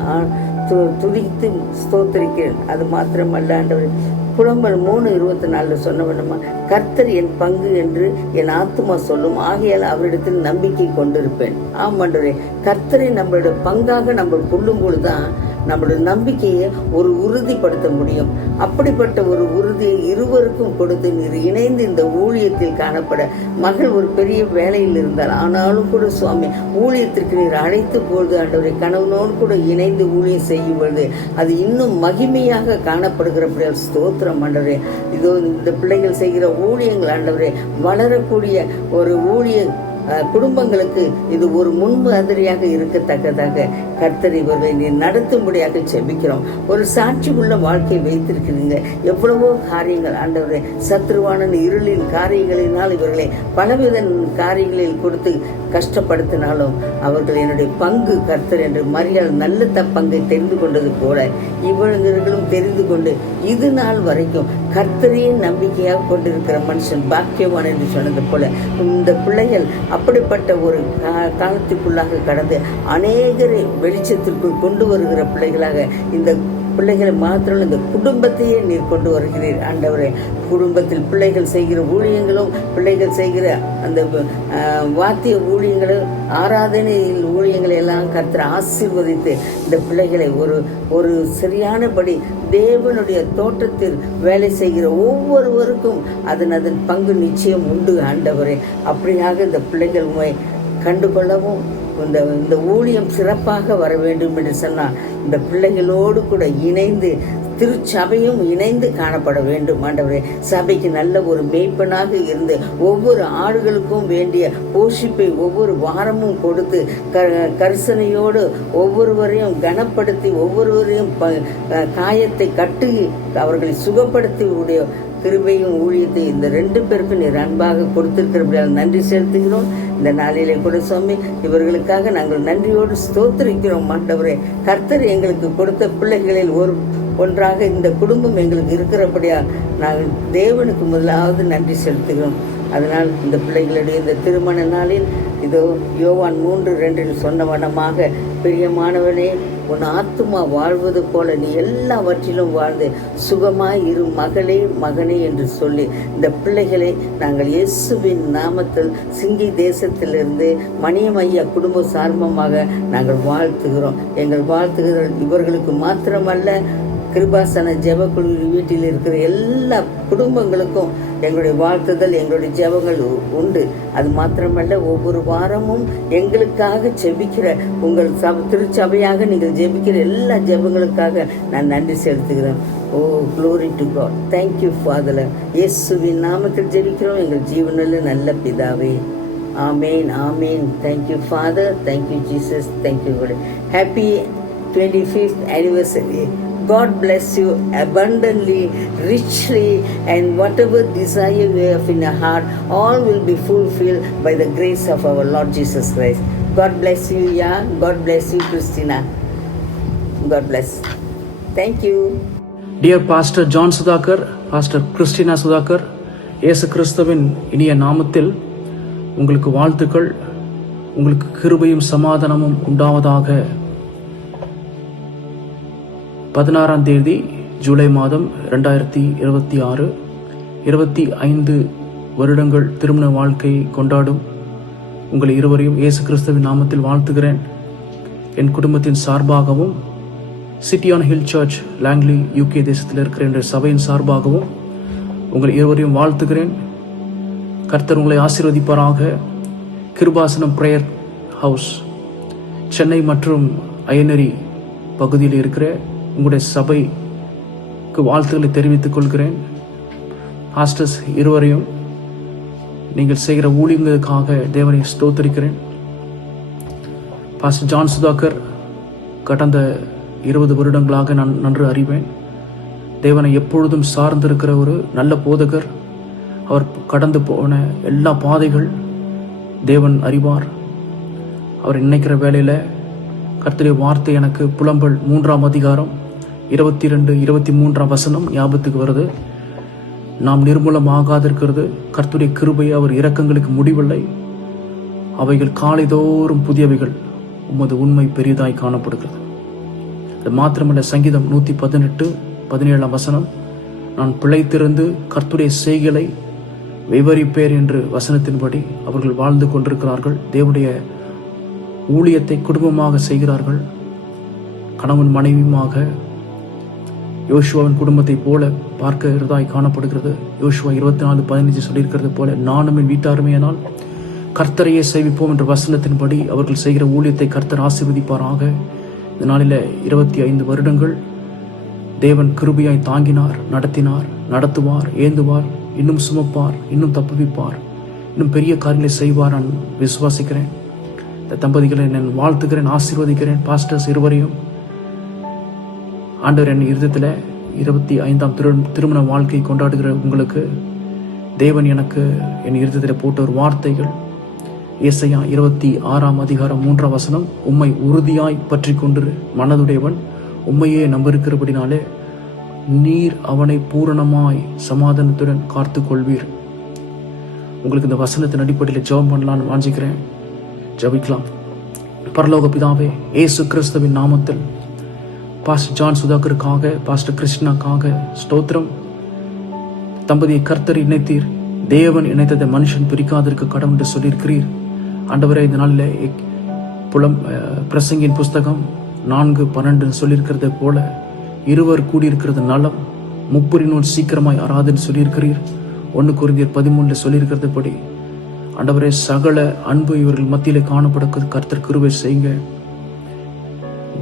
துதித்து ஸ்தோத்திரிக்கிறேன். அது மாத்திரமல்ல ஆண்டவர், புலம்பல் 3:24 சொன்னவனமா, கர்த்தர் என் பங்கு என்று என் ஆத்துமா சொல்லும், ஆகையால் அவரிடத்தில் நம்பிக்கை கொண்டிருப்பேன். ஆமாண்டவரே, கர்த்தரை நம்மளோட பங்காக நம்ம கொள்ளும் பொழுதுதான் நம்மளுடைய நம்பிக்கையை ஒரு உறுதிப்படுத்த முடியும். அப்படிப்பட்ட ஒரு உறுதியை இருவருக்கும் கொடுத்து நீர் இணைந்து இந்த ஊழியத்தில் காணப்பட, மகள் ஒரு பெரிய வேலையில் இருந்தால் ஆனாலும் கூட சுவாமி ஊழியத்திற்கு நீர் அழைத்து பொழுது ஆண்டவரை கணவனோடு கூட இணைந்து ஊழியம் செய்யும் பொழுது அது இன்னும் மகிமையாக காணப்படுகிறபடியா ஸ்தோத்திரம் ஆண்டவரே. இதோ இந்த பிள்ளைகள் செய்கிற ஊழியங்கள் ஆண்டவரே வளரக்கூடிய ஒரு ஊழிய குடும்பங்களுக்கு இது ஒரு முன்மாதிரியாக இருக்கத்தக்கதாக கர்த்தர் இவர்களை நீ நடத்தும்படியாக செபிக்கிறோம். ஒரு சாட்சி உள்ள வாழ்க்கை வைத்திருக்கிறீங்க. எவ்வளவோ காரியங்கள் ஆண்டவரே, சத்ருவான இருளின் காரியங்களினால் இவர்களை பலவித காரியங்களில் கொடுத்து கஷ்டப்படுத்தினாலும் அவர்கள் என்னுடைய பங்கு கர்த்தர் என்று மரியாள் நல்ல பங்கை தெரிந்து கொண்டது போல இவர்களும் தெரிந்து கொண்டு இது நாள் வரைக்கும் கர்த்தரையே நம்பிக்கையாக கொண்டிருக்கிற மனுஷன் பாக்கியவான் என்று சொன்னது போல இந்த பிள்ளைகள் அப்படிப்பட்ட ஒரு காலத்துக்குள்ளாக கடந்து அநேகரை வெளிச்சத்திற்குள் கொண்டு வருகிற பிள்ளைகளாக இந்த பிள்ளைகளை மாத்திரம் இந்த குடும்பத்தையே நீர் கொண்டு வருகிறீர் ஆண்டவரே. குடும்பத்தில் பிள்ளைகள் செய்கிற ஊழியங்களும் பிள்ளைகள் செய்கிற அந்த வாத்திய ஊழியங்களும் ஆராதனையில் ஊழியங்களை எல்லாம் கர்த்தர் ஆசீர்வதித்து இந்த பிள்ளைகளை ஒரு சரியானபடி தேவனுடைய தோட்டத்தில் வேலை செய்கிற ஒவ்வொருவருக்கும் அதன் பங்கு நிச்சயம் உண்டு ஆண்டவரே. அப்படியாக இந்த பிள்ளைகள் கண்டுகொள்ளவும் இந்த ஊழியம் சிறப்பாக வர வேண்டும் என்று சொன்னால் இந்த பிள்ளைகளோடு கூட இணைந்து திருச்சபையும் இணைந்து காணப்பட வேண்டும் ஆண்டவரே. சபைக்கு நல்ல ஒரு மேய்ப்பனாக இருந்து ஒவ்வொரு ஆடுகளுக்கும் வேண்டிய போஷிப்பை ஒவ்வொரு வாரமும் கொடுத்து கரிசனையோடு ஒவ்வொருவரையும் கனப்படுத்தி ஒவ்வொருவரையும் காயத்தை கட்டி அவர்களை சுகப்படுத்தி உடைய கிருபையும் ஊழியத்தை இந்த 2 பேருக்கும் நீர் அன்பாக கொடுத்திருக்கிறபடியால் நன்றி செலுத்துகிறோம். இந்த நாளிலே கூட சுவாமி இவர்களுக்காக நாங்கள் நன்றியோடு ஸ்தோத்திரிக்கிறோம் ஆண்டவரே. கர்த்தர் எங்களுக்கு கொடுத்த பிள்ளைகளில் ஒன்றாக இந்த குடும்பம் எங்களுக்கு இருக்கிறபடியா நாங்கள் தேவனுக்கு முதலாவது நன்றி செலுத்துகிறோம். அதனால் இந்த பிள்ளைகளுடைய இந்த திருமண நாளில் இதோ யோவான் 3:2 சொன்ன வண்ணமாக, பிரியமானவனே, உன் ஆத்துமா வாழ்வது போல நீ எல்லாவற்றிலும் வாழ்ந்து சுகமாய் இரு மகளே மகனே என்று சொல்லி இந்த பிள்ளைகளை நாங்கள் இயேசுவின் நாமத்தில் சிங்கி தேசத்திலிருந்து மணியமையா குடும்ப சார்பமாக நாங்கள் வாழ்த்துகிறோம். எங்கள் வாழ்த்துகிறோம் இவர்களுக்கு மாத்திரமல்ல, கிருபாசன ஜெபக்குழு வீட்டில் இருக்கிற எல்லா குடும்பங்களுக்கும் எங்களுடைய வாழ்த்துதல், எங்களுடைய ஜெபங்கள் உண்டு. அது மாத்திரமல்ல, ஒவ்வொரு வாரமும் எங்களுக்காக ஜெபிக்கிற உங்கள் திருச்சபையாக நீங்கள் ஜெபிக்கிற எல்லா ஜெபங்களுக்காக நான் நன்றி செலுத்துகிறேன். O glory to God. Thank you father. இயேசுவின் நாமத்தில் ஜெபிக்கிறோம் எங்கள் ஜீவனில் நல்ல பிதாவே. ஆமேன், ஆமேன். Thank you father, thank you Jesus, thank you God. Happy 25th anniversary. God bless you abundantly, richly, and whatever desire you have in your heart, all will be fulfilled by the grace of our Lord Jesus Christ. God bless you, yeah. God bless you, Christina. God bless. Thank you. Dear Pastor John Sudhakar, Pastor Christina Sudhakar, இயேசு கிறிஸ்துவின் இனிய நாமத்தில் உங்களுக்கு வாழ்த்துக்கள். உங்களுக்கு கிருபையும் சமாதானமும் உண்டாவதாக. 16ஆம் தேதி ஜூலை மாதம் 2026, 25 வருடங்கள் திருமண வாழ்க்கையை கொண்டாடும் உங்கள் இருவரையும் இயேசு கிறிஸ்துவின் நாமத்தில் வாழ்த்துகிறேன். என் குடும்பத்தின் சார்பாகவும், city on hill church Langley UK தேசத்தில் இருக்கிற என்ற சபையின் சார்பாகவும் உங்கள் இருவரையும் வாழ்த்துகிறேன். கர்த்தர் உங்களை ஆசீர்வதிப்பாராக. கிருபாசனம் பிரேயர் ஹவுஸ் சென்னை மற்றும் அயனரி பகுதியில் இருக்கிற உங்களுடைய சபைக்கு வாழ்த்துக்களை தெரிவித்துக் கொள்கிறேன். பாஸ்டர்ஸ் இருவரையும் நீங்கள் செய்கிற ஊழியங்களுக்காக தேவனை ஸ்தோத்திரிக்கிறேன். பாஸ்டர் ஜான் சுதாகர் கடந்த 20 வருடங்களாக நான் நன்கு அறிவேன். தேவனை எப்பொழுதும் சார்ந்திருக்கிற ஒரு நல்ல போதகர். அவர் கடந்து போன எல்லா பாதைகள் தேவன் அறிவார். அவர் நினைக்கிற வேளையில் கர்த்தருடைய வார்த்தை எனக்கு புலம்பல் 3ஆம் அதிகாரம் 22, 23ஆம் வசனம் ஞாபகத்துக்கு வருது. நாம் நிர்மூலமாகாதிருக்கிறது கர்த்தருடைய கிருபை, அவர் இரக்கங்களுக்கு முடிவில்லை, அவைகள் காலைதோறும் புதியவைகள், உமது உண்மை பெரியதாய் காணப்படுகிறது. அது மாத்திரமல்ல, சங்கீதம் 118, 17ஆம் வசனம், நான் பிழைத்திருந்து கர்த்தருடைய செய்களை விவரிப்பேர் என்று வசனத்தின்படி அவர்கள் வாழ்ந்து கொண்டிருக்கிறார்கள். தேவனுடைய ஊழியத்தை குடும்பமாக செய்கிறார்கள். கணவன் மனைவியுமாக யோசுவாவின் குடும்பத்தை போல பார்க்கிறதாய் காணப்படுகிறது. யோசுவா 24:15 சொல்லியிருக்கிறது போல, நானும் என் வீட்டாருமையானால் கர்த்தரையே சேவிப்போம் என்ற வசனத்தின்படி அவர்கள் செய்கிற ஊழியத்தை கர்த்தர் ஆசீர்வதிப்பாராக. இந்த நாளில் 25 வருடங்கள் தேவன் கிருபையாய் தாங்கினார், நடத்தினார், நடத்துவார், ஏந்துவார், இன்னும் சுமப்பார், இன்னும் தப்புவிப்பார், இன்னும் பெரிய காரியங்களை செய்வார். நான் விசுவாசிக்கிறேன். இந்த தம்பதிகளை நான் வாழ்த்துக்கிறேன், ஆசீர்வதிக்கிறேன். பாஸ்டர்ஸ் இருவரையும் ஆண்டவர் என் இருதயத்தில் 25ஆம் திருமண வாழ்க்கை கொண்டாடுகிற உங்களுக்கு தேவன் எனக்கு என் இருதயத்தில் போட்ட ஒரு வார்த்தைகள், ஏசாயா 26ஆம் அதிகாரம் 3ஆம் வசனம், உம்மை உறுதியாய் பற்றி கொண்டு மனதுடையவன் உம்மையே நம்பியிருக்கிறபடினாலே நீர் அவனை பூரணமாய் சமாதானத்துடன் காத்து கொள்வீர். உங்களுக்கு இந்த வசனத்தின் அடிப்படையில் ஜெபம் பண்ணலான்னு வாஞ்சிக்கிறேன். ஜெபிக்கலாம். பரலோக பிதாவே, இயேசு கிறிஸ்துவின் நாமத்தில் பாஸ்டர் ஜான் சுதாகருக்காக, பாஸ்டர் கிருஷ்ணாக்காக ஸ்தோத்திரம். தம்பதியை கர்த்தர் இணைத்தீர். தேவன் இணைத்ததை மனுஷன் பிரிக்காதிருக்க கடவுள் என்று சொல்லியிருக்கிறீர். ஆண்டவரே, இந்த நாளில் பிரசங்கின் புஸ்தகம் 4:12 சொல்லியிருக்கிறதை போல, இருவர் கூடியிருக்கிறது நலம், முப்பரினோடு சீக்கிரமாய் அறாதுன்னு சொல்லியிருக்கிறீர். 1 கொரிந்தியர் 13 சொல்லியிருக்கிறது படி ஆண்டவரே, சகல அன்பு இவர்கள் மத்தியில் காணப்பட கர்த்தர் கிருபை செய்யுங்க.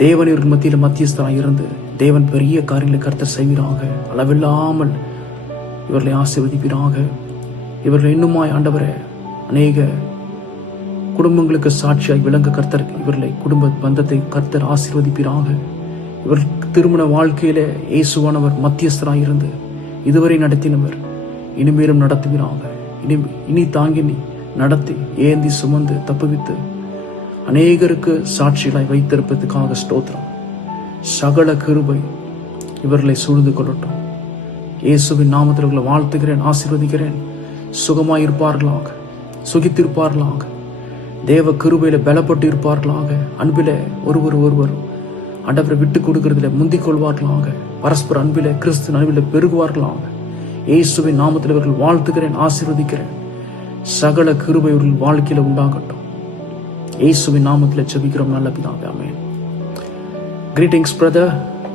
தேவன் இவர்கள் மத்தியில் மத்தியஸ்தராக இருந்து தேவன் பெரிய காரியங்களை கர்த்தர் செய்வீராக. அளவில்லாமல் இவர்களை ஆசீர்வதிப்பீராக. இவர்கள் இன்னுமாய் ஆண்டவரே அநேக குடும்பங்களுக்கு சாட்சியாய் விளங்க கர்த்தர் இவர்களை குடும்ப பந்தத்தை கர்த்தர் ஆசீர்வதிப்பீராக. இவர் திருமண வாழ்க்கையில இயேசுவானவர் மத்தியஸ்தராக இருந்து இதுவரை நடத்தினவர், இனிமேலும் நடத்துவீராக. இனி தாங்கி நடத்தி ஏந்தி சுமந்து தப்புவித்து அநேகருக்கு சாட்சிகளாய் வைத்திருப்பதற்காக ஸ்தோத்திரம். சகல கிருபை இவர்களை சூழ்ந்து கொள்ளட்டும். இயேசுவின் நாமத்தில் இவர்களை வாழ்த்துகிறேன், ஆசீர்வதிக்கிறேன். சுகமாய் இருப்பார்களாக, சுகித்திருப்பார்களாக, தேவ கிருபையில பலப்பட்டு இருப்பார்களாக, அன்பில ஒருவர் ஆண்டவரை விட்டு கொடுக்கிறதுல முந்திக் கொள்வார்களாக, பரஸ்பர அன்பில கிறிஸ்து அன்பில பெருகுவார்களாக. இயேசுவின் நாமத்தில் இவர்கள் வாழ்த்துகிறேன், ஆசீர்வதிக்கிறேன். சகல கிருபை இவர்கள் வாழ்க்கையில உண்டாகட்டும். இயேசுவின் நாமத்தில் ஜெபிக்கிறோம் நல்ல பிதாவே, ஆமென். Greetings brother,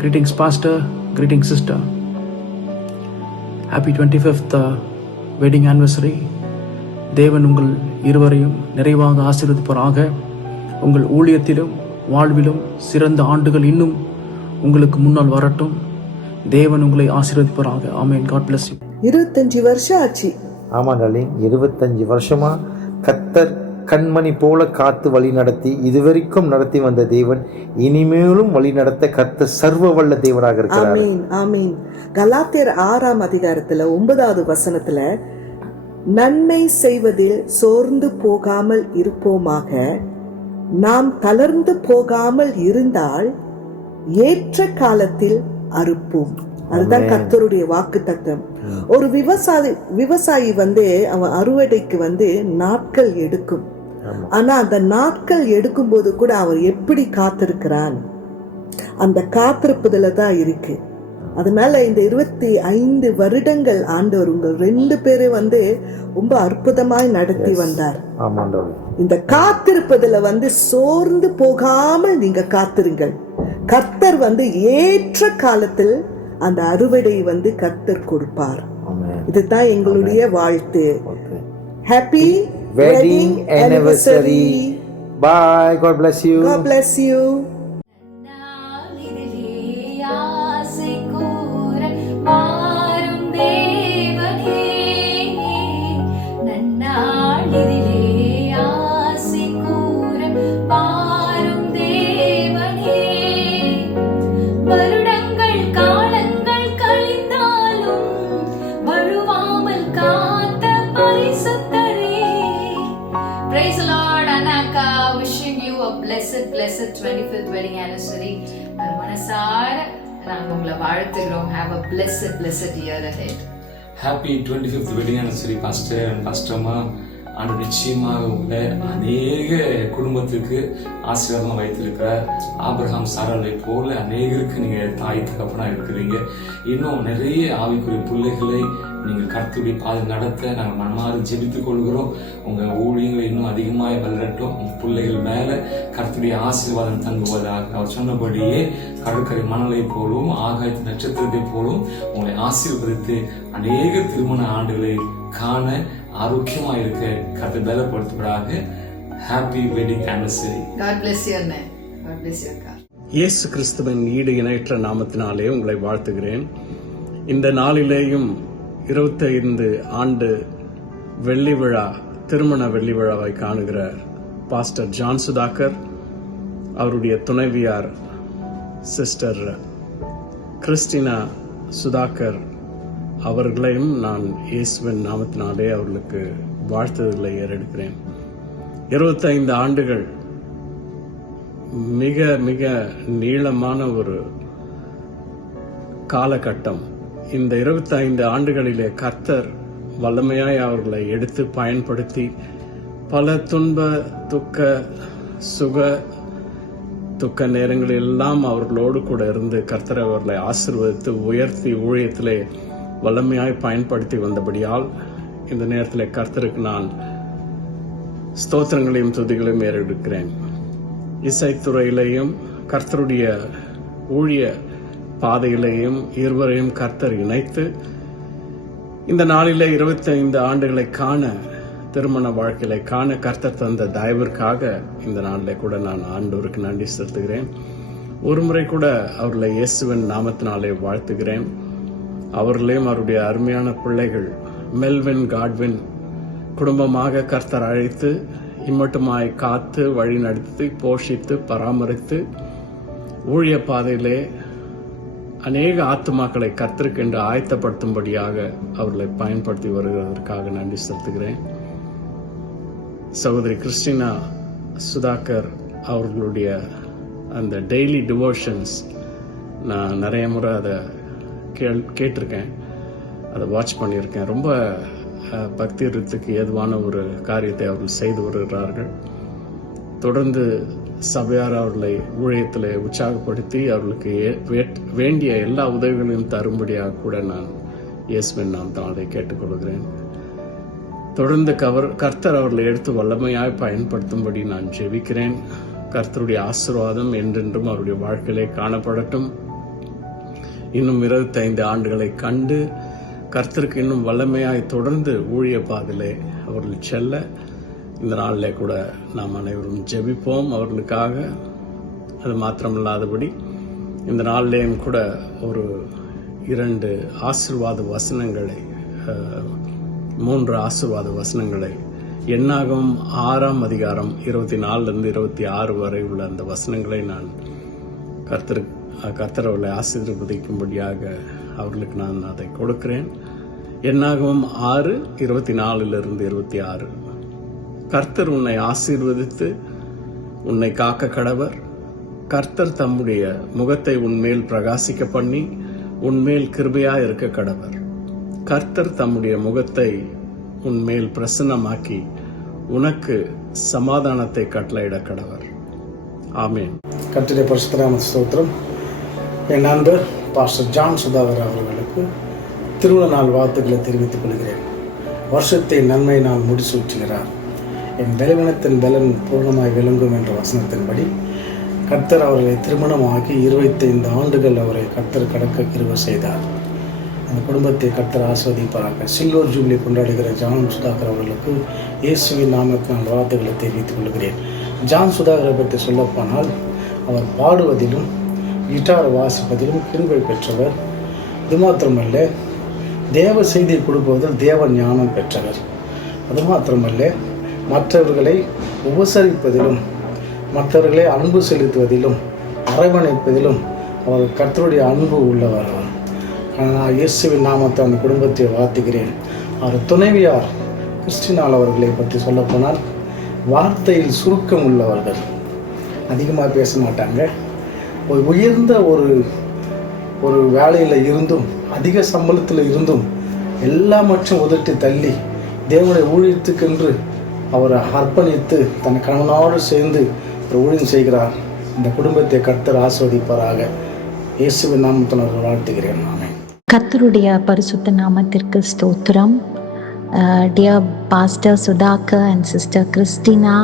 greetings pastor, Greeting, sister. Happy 25th wedding anniversary. தேவன் உங்கள் இருவரையும் நிறைவாக ஆசீர்வதிப்பாராக. உங்கள் ஊழியத்திலும் வாழ்விலும் சிறந்த ஆண்டுகள் இன்னும் உங்களுக்கு முன்னால் வரட்டும். தேவன் உங்களை ஆசீர்வதிப்பாராக. ஆமென். God bless you. 25 வருஷம் ஆச்சு. ஆமா டார்லிங், 25 வருஷமா கர்த்தர் கண்மணி போல காத்து வழி நடத்தி இதுவரைக்கும் நடத்தி வந்த தேவன் இனிமேலும் வழி நடத்த கர்த்தர் சர்வ வல்ல தேவனாக இருக்கிறார். ஆமீன், ஆமீன். கலாத்தியர் 6ஆம் அதிகாரத்துல 9வது வசனத்துல, நன்மை செய்வதில் சோர்ந்து போகாமல் இருப்போமாக, நாம் தளர்ந்து போகாமல் இருந்தால் ஏற்ற காலத்தில் அறுப்போம். அதுதான் கர்த்தருடைய வாக்கு தத்தம். ஒரு விவசாயி அவன் அறுவடைக்கு நாட்கள் எடுக்கும். ஆனா அந்த நாட்கள் எடுக்கும் போது கூட அவர் எப்படி காத்திருக்கிறான், அந்த காத்திருப்புதல தான் இருக்கு. அதனால இந்த 25 வருடங்கள் ஆண்டவர் உங்கள் 2 பேரும் ரொம்ப அற்புதமாய் நடத்தி வந்தார். இந்த காத்திருப்பதுல சோர்ந்து போகாமல் நீங்க காத்திருங்கள். கர்த்தர் ஏற்ற காலத்தில் அந்த அறுவடை கர்த்தர் கொடுப்பார். இதுதான் எங்களுடைய வாழ்த்து. Happy wedding anniversary. Bye. God bless you. God bless you. Praise the Lord, Anaka. Wishing you a blessed 25th wedding anniversary. மனசார நாங்க உங்களை வாழ்த்துகிறோம். Have a blessed year ahead. Happy 25th wedding anniversary, Pastor and Pastor Ma. ஆண்டு நிச்சயமாக உங்களை அநேக குடும்பத்துக்கு ஆசீர்வாதமாக வைத்திருக்கிறார். ஆபிரகாம் சாராளை போல அநேகருக்கு நீங்கள் தாய் தகப்பனாக இருக்கிறீங்க. இன்னும் நிறைய ஆவிக்குரிய பிள்ளைகளை நீங்கள் கர்த்தருடைய பாதை நடத்த நாங்கள் மனமாறு ஜெபித்துக் கொள்கிறோம். உங்கள் ஊழியங்களை இன்னும் அதிகமாக வளரட்டும். உங்கள் பிள்ளைகள் மேலே கர்த்தருடைய ஆசீர்வாதம் தங்குவதாக. அவர் சொன்னபடியே கடற்கரை மணலை போலும் ஆகாயத்து நட்சத்திரத்தை போலும் உங்களை ஆசீர்வதித்து அநேக திருமண ஆண்டுகளை காண ஆரோக்கியமா இருக்க கர்த்தர் பலப்படுத்துவதாக. Happy wedding anniversary. God bless you அண்ணே. God bless you அக்கா. இயேசு கிறிஸ்துவின் ஈடு இணையற்ற நாமத்தினாலே உங்களை வாழ்த்துகிறேன். இந்த நாளிலேயும் 25 ஆண்டு வெள்ளி விழா, திருமண வெள்ளி விழாவை காணுகிற பாஸ்டர் ஜான் சுதாகர், அவருடைய துணைவியார் சிஸ்டர் கிறிஸ்டினா சுதாகர் அவர்களையும் நான் இயேசுவின் நாமத்தினாலே அவர்களுக்கு வாழ்த்துதலை ஏறெடுக்கிறேன். 25 ஆண்டுகள் மிக மிக நீளமான ஒரு காலகட்டம். இந்த 25 ஆண்டுகளிலே கர்த்தர் வல்லமையாய் அவர்களை எடுத்து பயன்படுத்தி பல துன்ப துக்க சுக துக்க நேரங்களெல்லாம் அவர்களோடு கூட இருந்து கர்த்தர் அவர்களை ஆசீர்வதித்து உயர்த்தி ஊழியத்திலே வல்லமையாய் பயன்படுத்தி வந்தபடியால் இந்த நேரத்தில் கர்த்தருக்கு நான் ஸ்தோத்திரங்களையும் துதிகளையும் ஏறெடுக்கிறேன். இசைத்துறையிலையும் கர்த்தருடைய ஊழிய பாதையிலையும் இருவரையும் கர்த்தர் இணைத்து இந்த நாளிலே 25 ஆண்டுகளை காண, திருமண வாழ்க்கையை காண கர்த்தர் தந்த தயவிற்காக இந்த நாளிலே கூட நான் ஆண்டவருக்கு நன்றி செலுத்துகிறேன். ஒரு முறை கூட அவர்களை இயேசுவின் நாமத்தினாலே வாழ்த்துகிறேன். அவர்களையும் அவருடைய அருமையான பிள்ளைகள் மெல்வின் காட்வின் குடும்பமாக கர்த்தர் அழைத்து இம்மட்டுமாய் காத்து வழி நடத்தி போஷித்து பராமரித்து ஊழிய பாதையிலே அநேக ஆத்துமாக்களை கர்த்தருக்கென்று ஆயத்தப்படுத்தும்படியாக அவர்களை பயன்படுத்தி வருகிறதற்காக நன்றி செலுத்துகிறேன். சகோதரி கிறிஸ்டினா சுதாகர் அவர்களுடைய அந்த டெய்லி டிவோஷன்ஸ் நான் நிறைய முறை அதை கேட்டிருக்கேன், அதை வாட்ச் பண்ணியிருக்கேன். ரொம்ப பக்தியத்துக்கு ஏதுவான ஒரு காரியத்தை அவர்கள் செய்து வருகிறார்கள். தொடர்ந்து சபையார் அவர்களை ஊழியத்தில் உற்சாகப்படுத்தி அவர்களுக்கு வேண்டிய எல்லா உதவிகளையும் தரும்படியாக கூட நான் இயேசுவின் நாமத்தினாலே கேட்டுக்கொள்கிறேன். தொடர்ந்து கர்த்தர் அவர்களை எடுத்து வல்லமையாய் பயன்படுத்தும்படி நான் ஜெபிக்கிறேன். கர்த்தருடைய ஆசீர்வாதம் என்றென்றும் அவருடைய வாழ்க்கையிலே காணப்படட்டும். இன்னும் 25 ஆண்டுகளை கண்டு கர்த்தருக்கு இன்னும் வல்லமையாய் தொடர்ந்து ஊழிய பாதையிலே அவர்கள் செல்ல இந்த நாளிலே கூட நாம் அனைவரும் ஜெபிப்போம் அவர்களுக்காக. அது மாத்திரமில்லாதபடி இந்த நாளிலேயும் கூட ஒரு 2 ஆசீர்வாத வசனங்களை 3 ஆசீர்வாத வசனங்களை எண்ணாகமம் 6ஆம் அதிகாரம் 24 26 வரை உள்ள அந்த வசனங்களை நான் கர்த்தர் அவர்களை ஆசீர்வதிக்கும்படியாக அவர்களுக்கு நான் அதை கொடுக்கிறேன். எண்ணாகமம் 6:24-26. கர்த்தர் உன்னை ஆசீர்வதித்து உன்னை காக்க கடவர். கர்த்தர் தம்முடைய முகத்தை உன்மேல் பிரகாசிக்க பண்ணி உன்மேல் கிருபையா இருக்க கடவர். கர்த்தர் தம்முடைய முகத்தை உன்மேல் பிரசன்னமாக்கி உனக்கு சமாதானத்தை கட்டளையிட கடவர். ஆமேன். கர்த்தருடைய பரிசுத்த நாமத்துக்கு ஸ்தோத்திரம். என் நண்பர் பாஸ்டர் ஜான் சுதாகர் அவர்களுக்கு திருமண நாள் வாழ்த்துக்களை தெரிவித்துக் கொள்கிறேன். வருஷத்தை நன்மை நாள் முடிசூற்றுகிறார். என் பலவீனத்தின் பலன் பூர்ணமாய் விளங்கும் என்ற வசனத்தின்படி கர்த்தர் அவர்களை திருமணமாகி 25 ஆண்டுகள் அவரை கர்த்தர் கடக்க கிருபை செய்தார். அந்த குடும்பத்தை கர்த்தர் ஆஸ்வதிப்பாராக. சில்வர் ஜூபிலி கொண்டாடுகிற ஜான் சுதாகர் அவர்களுக்கு இயேசுவின் நாமத்தினால் வாழ்த்துக்களை தெரிவித்துக் கொள்கிறேன். ஜான் சுதாகரை பற்றி சொல்லப்போனால் அவர் பாடுவதிலும் கிட்டார் வாசிப்பதிலும் கிருபை பெற்றவர். இது மாத்திரமல்ல, தேவ செய்தியை கொடுப்பதில் தேவ ஞானம் பெற்றவர். அது மாத்திரமல்ல, மற்றவர்களை உபசரிப்பதிலும் மற்றவர்களை அன்பு செலுத்துவதிலும் அரவணைப்பதிலும் அவர் கர்த்தருடைய அன்பு உள்ளவர். நான் இயேசுவின் நாமத்தை அந்த குடும்பத்தை வாழ்த்துகிறேன். அவர் துணைவியார் கிறிஸ்டினால் அவர்களை பற்றி சொல்லப்போனால் வார்த்தையில் சுருக்கம் உள்ளவர்கள். அதிகமாக பேச மாட்டாங்க. ஒரு உயர்ந்த ஒரு வேலையில் இருந்தும் அதிக சம்பளத்தில் இருந்தும் எல்லாமற்றும் உதட்டி தள்ளி தேவனுடைய ஊழியத்துக்கென்று அவரை அர்ப்பணித்து தன் கணவனோடு சேர்ந்து ஒரு ஊழியம் செய்கிறார். இந்த குடும்பத்தை கர்த்தர் ஆஸ்வதிப்பாராக. இயேசுவின் நாமத்தில் அவர்கள் வாழ்த்துகிறேன். நானே கர்த்தருடைய பரிசுத்த நாமத்திற்கு ஸ்தோத்திரம். Dear pastor Sudhakar and sister Christina,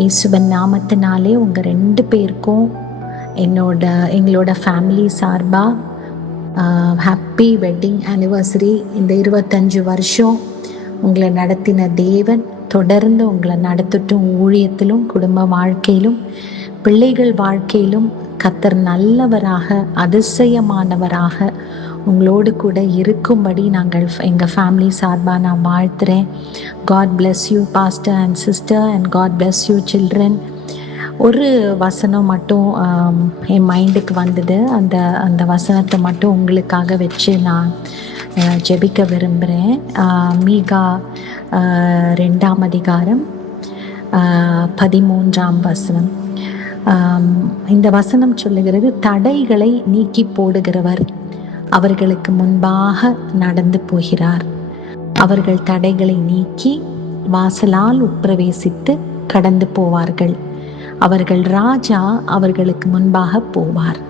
இயேசுவின் நாமத்தினாலே உங்கள் 2 பேருக்கும் எங்களோட ஃபேமிலி சார்பாக ஹாப்பி வெட்டிங் ஆனிவர்சரி. இந்த 25 வருஷம் உங்களை நடத்தின தேவன் தொடர்ந்து உங்களை நடத்தட்டும். ஊழியத்திலும் குடும்ப வாழ்க்கையிலும் பிள்ளைகள் வாழ்க்கையிலும் கர்த்தர் நல்லவராக அதிசயமானவராக உங்களோடு கூட இருக்கும்படி எங்கள் ஃபேமிலி சார்பாக நான் வாழ்த்துறேன். God bless you pastor and sister and God bless you children. ஒரு வசனம் மட்டும் என் மைண்டுக்கு வந்தது. அந்த வசனத்தை மட்டும் உங்களுக்காக வச்சு நான் ஜெபிக்க விரும்புகிறேன். மீகா 2ஆம் அதிகாரம் 13ஆம் வசனம். இந்த வசனம் சொல்லுகிறது, தடைகளை நீக்கி போடுகிறவர் அவர்களுக்கு முன்பாக நடந்து போகிறார். அவர்கள் தடைகளை நீக்கி வாசலால் உட்பிரவேசித்து கடந்து போவார்கள். அவர்கள் ராஜா அவர்களுக்கு முன்பாக போவார்.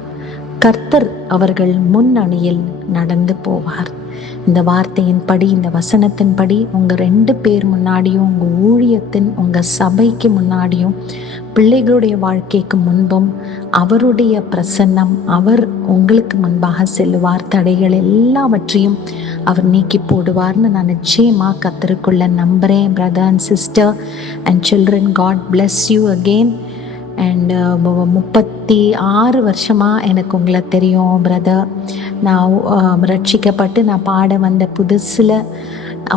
கர்த்தர் அவர்கள் முன்னணியில் நடந்து போவார். இந்த வார்த்தையின்படி, இந்த வசனத்தின்படி உங்கள் 2 பேர் முன்னாடியும், உங்கள் ஊழியத்தின், உங்கள் சபைக்கு முன்னாடியும், பிள்ளைகளுடைய வாழ்க்கைக்கு முன்பும் அவருடைய பிரசன்னம், அவர் உங்களுக்கு முன்பாக செல்லுவார். தடைகள் எல்லாவற்றையும் அவர் நீக்கி போடுவார்னு நான் நிச்சயமாக கர்த்தருக்குள்ள நம்புகிறேன். Brother and sister and children, God bless you again. And 36 வருஷமாக எனக்கு உங்களை தெரியும் பிரதர். நான் ரட்சிக்கப்பட்டு நான் பாட வந்த புதுசில்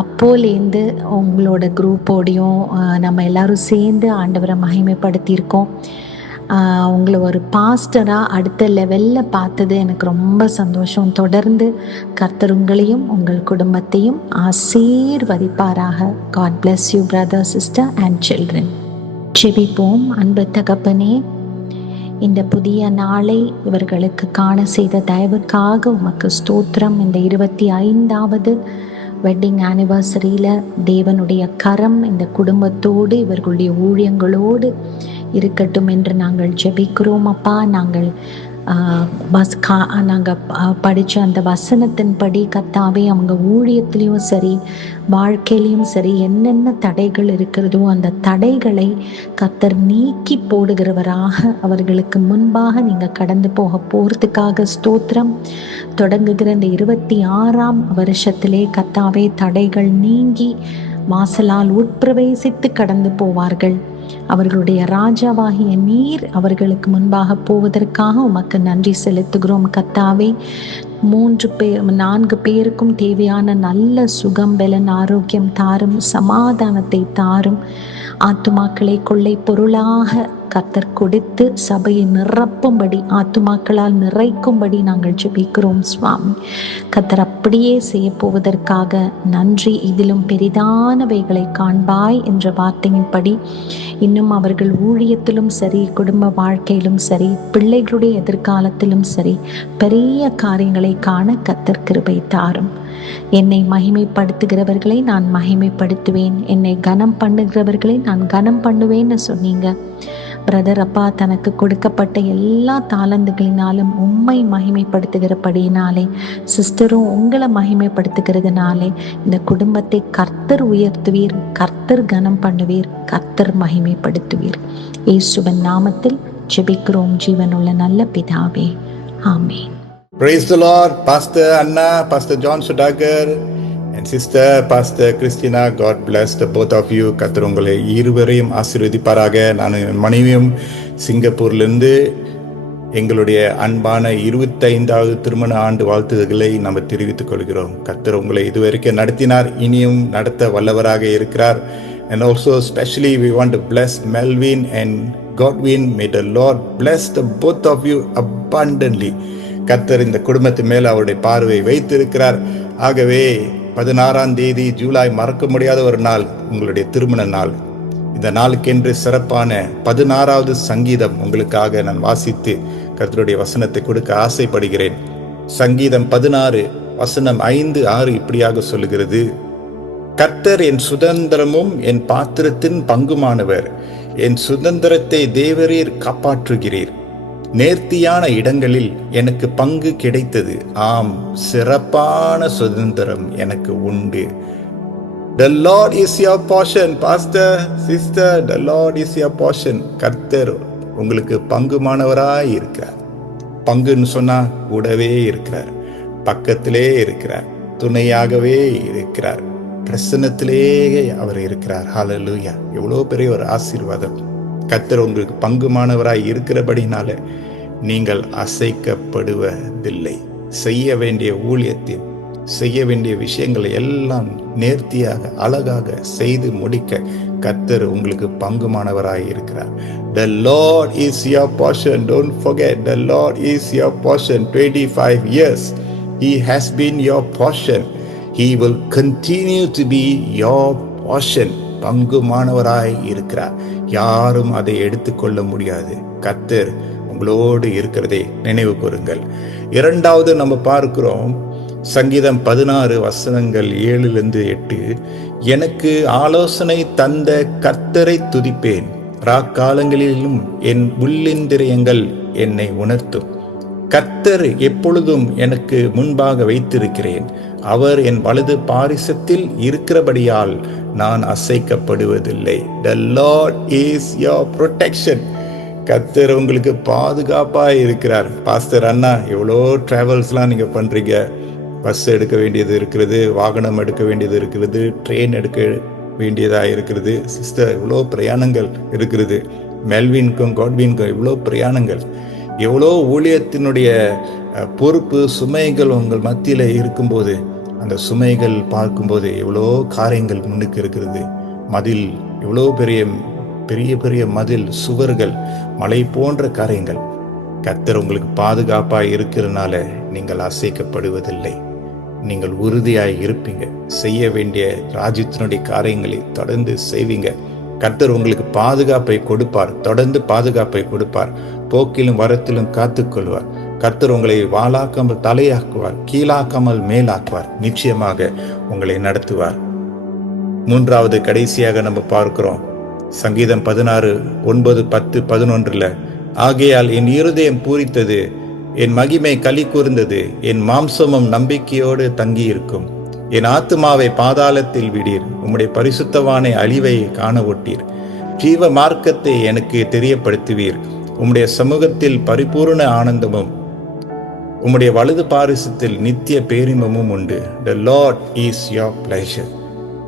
அப்போலேருந்து உங்களோட குரூப்போடையும் நம்ம எல்லாரும் சேர்ந்து ஆண்டவரை மகிமைப்படுத்தியிருக்கோம். உங்களை ஒரு பாஸ்டராக அடுத்த லெவலில் பார்த்தது எனக்கு ரொம்ப சந்தோஷம். தொடர்ந்து கர்த்தர் உங்களையும் உங்கள் குடும்பத்தையும் ஆசீர்வதிப்பாராக. God bless you brother, sister and children. ஜெபிப்போம். அன்பு தகப்பனே, இந்த புதிய நாளை இவர்களுக்கு காண செய்த தயவுக்காக உமக்கு ஸ்தோத்திரம். இந்த 25வது வெட்டிங் ஆனிவர்சரியில் தேவனுடைய கரம் இந்த குடும்பத்தோடு இவர்களுடைய ஊழியங்களோடு இருக்கட்டும் என்று நாங்கள் ஜெபிக்கிறோம். அப்பா, நாங்கள் நாங்கள் படித்த அந்த வசனத்தின்படி கர்த்தாவே அவங்க ஊழியத்துலேயும் சரி வாழ்க்கையிலையும் சரி என்னென்ன தடைகள் இருக்கிறதோ அந்த தடைகளை கர்த்தர் நீக்கி போடுகிறவராக அவர்களுக்கு முன்பாக நீங்கள் கடந்து போகிறதுக்காக ஸ்தோத்திரம். தொடங்குகிற இந்த 26ஆம் வருஷத்திலே கர்த்தாவே தடைகள் நீங்கி வாசலால் உட்பிரவேசித்து கடந்து போவார்கள். அவர்களுடைய ராஜாவாகிய நீர் அவர்களுக்கு முன்பாக போவதற்காக உமக்கு நன்றி செலுத்துகிறோம் கர்த்தாவே. 4 பேருக்கும் தேவையான நல்ல சுகம், பலன், ஆரோக்கியம் தாரும், சமாதானத்தை தாரும். ஆத்துமாக்களை கொள்ளை பொருளாக கர்த்தர் கொடுத்து சபையை நிரப்பும்படி, ஆத்துமாக்களால் நிறைக்கும்படி நாங்கள் ஜெபிக்கிறோம் சுவாமி. கர்த்தர் அப்படியே செய்ய போவதற்காக நன்றி. இதிலும் பெரிதானவைகளை காண்பாய் என்ற வார்த்தையின்படி இன்னும் அவர்கள் ஊழியத்திலும் சரி, குடும்ப வாழ்க்கையிலும் சரி, பிள்ளைகளுடைய எதிர்காலத்திலும் சரி பெரிய காரியங்களை காண கர்த்தர் கிருபை தாரும். என்னை மகிமைப்படுத்துகிறவர்களை நான் மகிமைப்படுத்துவேன், என்னை கனம் பண்ணுகிறவர்களை நான் கனம் பண்ணுவேன்னு சொன்னீங்க பிரதர். அப்பா, தனக்கு கொடுக்கப்பட்ட எல்லா தாளந்துகளினாலும் உம்மை மகிமைப்படுத்துகிறபடியினாலே, சிஸ்டரும் உங்களை மகிமைப்படுத்துகிறதுனாலே இந்த குடும்பத்தை கர்த்தர் உயர்த்துவீர், கர்த்தர் கனம் பண்ணுவீர், கர்த்தர் மகிமைப்படுத்துவீர். இயேசுவின் நாமத்தில் ஜெபிக்கிறோம் ஜீவனுள்ள நல்ல பிதாவே, ஆமென். Praise the Lord. Pastor Anna, Pastor John Sudagar and Sister Pastor Christina, God bless the both of you. கர்த்தர் உங்களை இருவரையும் ஆசீர்வதிப்பாராக. நான் மனைவியும் சிங்கப்பூர்லேருந்து எங்களுடைய அன்பான 25வது திருமண ஆண்டு வாழ்த்துதல்களை நம்ம தெரிவித்துக் கொள்கிறோம். கர்த்தர் உங்களை இதுவரைக்கும் நடத்தினார், இனியும் நடத்த வல்லவராக இருக்கிறார். And also especially we want to bless Melvin and Godwin. May the Lord bless the both of you abundantly. கர்த்தர் இந்த குடும்பத்து மேல் அவருடைய பார்வை வைத்திருக்கிறார். ஆகவே 16ஆம் தேதி ஜூலை மறக்க முடியாத ஒரு நாள், உங்களுடைய திருமண நாள். இந்த நாளுக்கென்று சிறப்பான 16வது சங்கீதம் உங்களுக்காக நான் வாசித்து கர்த்தருடைய வசனத்தை கொடுக்க ஆசைப்படுகிறேன். சங்கீதம் 16 வசனம் 5, 6 இப்படியாக சொல்லுகிறது: கர்த்தர் என் சுதந்திரமும் என் பாத்திரத்தின் பங்குமானவர். என் சுதந்திரத்தை தேவரீர் காப்பாற்றுகிறீர். நேர்த்தியான இடங்களில் எனக்கு பங்கு கிடைத்தது. ஆம், சிறப்பான சுதந்திரம் எனக்கு உண்டு. The Lord is your portion, pastor, sister. The Lord is your portion. கர்த்தர் உங்களுக்கு பங்குமானவராய் இருக்கிறார். பங்குன்னு சொன்னா கூடவே இருக்கிறார், பக்கத்திலே இருக்கிறார், துணையாகவே இருக்கிறார், பிரசன்னத்திலேயே அவர் இருக்கிறார். ஹல்லேலூயா! எவ்வளோ பெரிய ஒரு ஆசீர்வாதம். கர்த்தர் உங்களுக்கு பங்குமானவராய் இருக்கிறபடினால நீங்கள் அசைக்கப்படுவதில்லை. செய்ய வேண்டிய ஊழியத்தில் செய்ய வேண்டிய விஷயங்களை எல்லாம் நேர்த்தியாக அழகாக செய்து முடிக்க கர்த்தர் உங்களுக்கு பங்குமானவராய் இருக்கிறார். The Lord is your portion. Don't forget, the Lord is your portion. 25 years He has been your portion. He will continue to be your portion. பங்குமானவராய் இருக்கிறார். யாரும் அதை எடுத்துக்கொள்ள முடியாது. கர்த்தர் உங்களோடு இருக்கிறதை நினைவு கூறுங்கள். இரண்டாவது நம்ம பார்க்கிறோம் சங்கீதம் 16 வசனங்கள் 7-8. எனக்கு ஆலோசனை தந்த கர்த்தரை துதிப்பேன். ராக்காலங்களிலும் என் உள்ளிந்திரியங்கள் என்னை உணர்த்தும். கர்த்தர் எப்பொழுதும் எனக்கு முன்பாக வைத்திருக்கிறேன். அவர் என் வலது பாரிசத்தில் இருக்கிறபடியால் நான் அசைக்கப்படுவதில்லை. The Lord is your protection. கர்த்தர் உங்களுக்கு பாதுகாப்பாக இருக்கிறார். பாஸ்டர் அண்ணா, எவ்வளோ ட்ராவல்ஸ்லாம் நீங்கள் பண்ணுறீங்க. பஸ் எடுக்க வேண்டியது இருக்கிறது, வாகனம் எடுக்க வேண்டியது இருக்கிறது, ட்ரெயின் எடுக்க வேண்டியதாக இருக்கிறது. சிஸ்டர், எவ்வளோ பிரயாணங்கள் இருக்கிறது. மெல்வின்க்கும் காட்வின்க்கும் எவ்வளோ பிரயாணங்கள், எவ்வளோ ஊழியத்தினுடைய பொறுப்பு சுமைகள் உங்கள் மத்தியில் இருக்கும்போது, அந்த சுமைகள் பார்க்கும்போது எவ்வளோ காரியங்கள் முன்னுக்கு இருக்கிறது. மதில், எவ்வளோ பெரிய பெரிய பெரிய மதில், சுவர்கள், மலை போன்ற காரியங்கள். கர்த்தர் உங்களுக்கு பாதுகாப்பாக இருக்கிறதுனால நீங்கள் அசைக்கப்படுவதில்லை. நீங்கள் உறுதியாய் இருப்பீங்க. செய்ய வேண்டிய ராஜ்யத்தினுடைய காரியங்களை தொடர்ந்து செய்வீங்க. கர்த்தர் உங்களுக்கு பாதுகாப்பை கொடுப்பார், தொடர்ந்து பாதுகாப்பை கொடுப்பார். போக்கிலும் வரத்திலும் காத்துக்கொள்வார். கர்த்தர் உங்களை வாளாக்காமல் தலையாக்குவார், கீழாக்காமல் மேலாக்குவார். நிச்சயமாக உங்களை நடத்துவார். மூன்றாவது கடைசியாக நம்ம பார்க்கிறோம் சங்கீதம் 16, 9, 10, 11. ஆகையால் என் இருதயம் பூரித்தது, என் மகிமை களி கூர்ந்தது, என் மாம்சமும் நம்பிக்கையோடு தங்கியிருக்கும். என் ஆத்துமாவை பாதாளத்தில் விடீர், உம்முடைய பரிசுத்தவானை அழிவை காண ஒட்டீர். ஜீவ மார்க்கத்தை எனக்கு தெரியப்படுத்துவீர். உம்முடைய சமூகத்தில் பரிபூர்ண ஆனந்தமும் உம்முடைய வலது பாரிசத்தில் நித்திய பேரின்பமும் உண்டு. The Lord is your pleasure.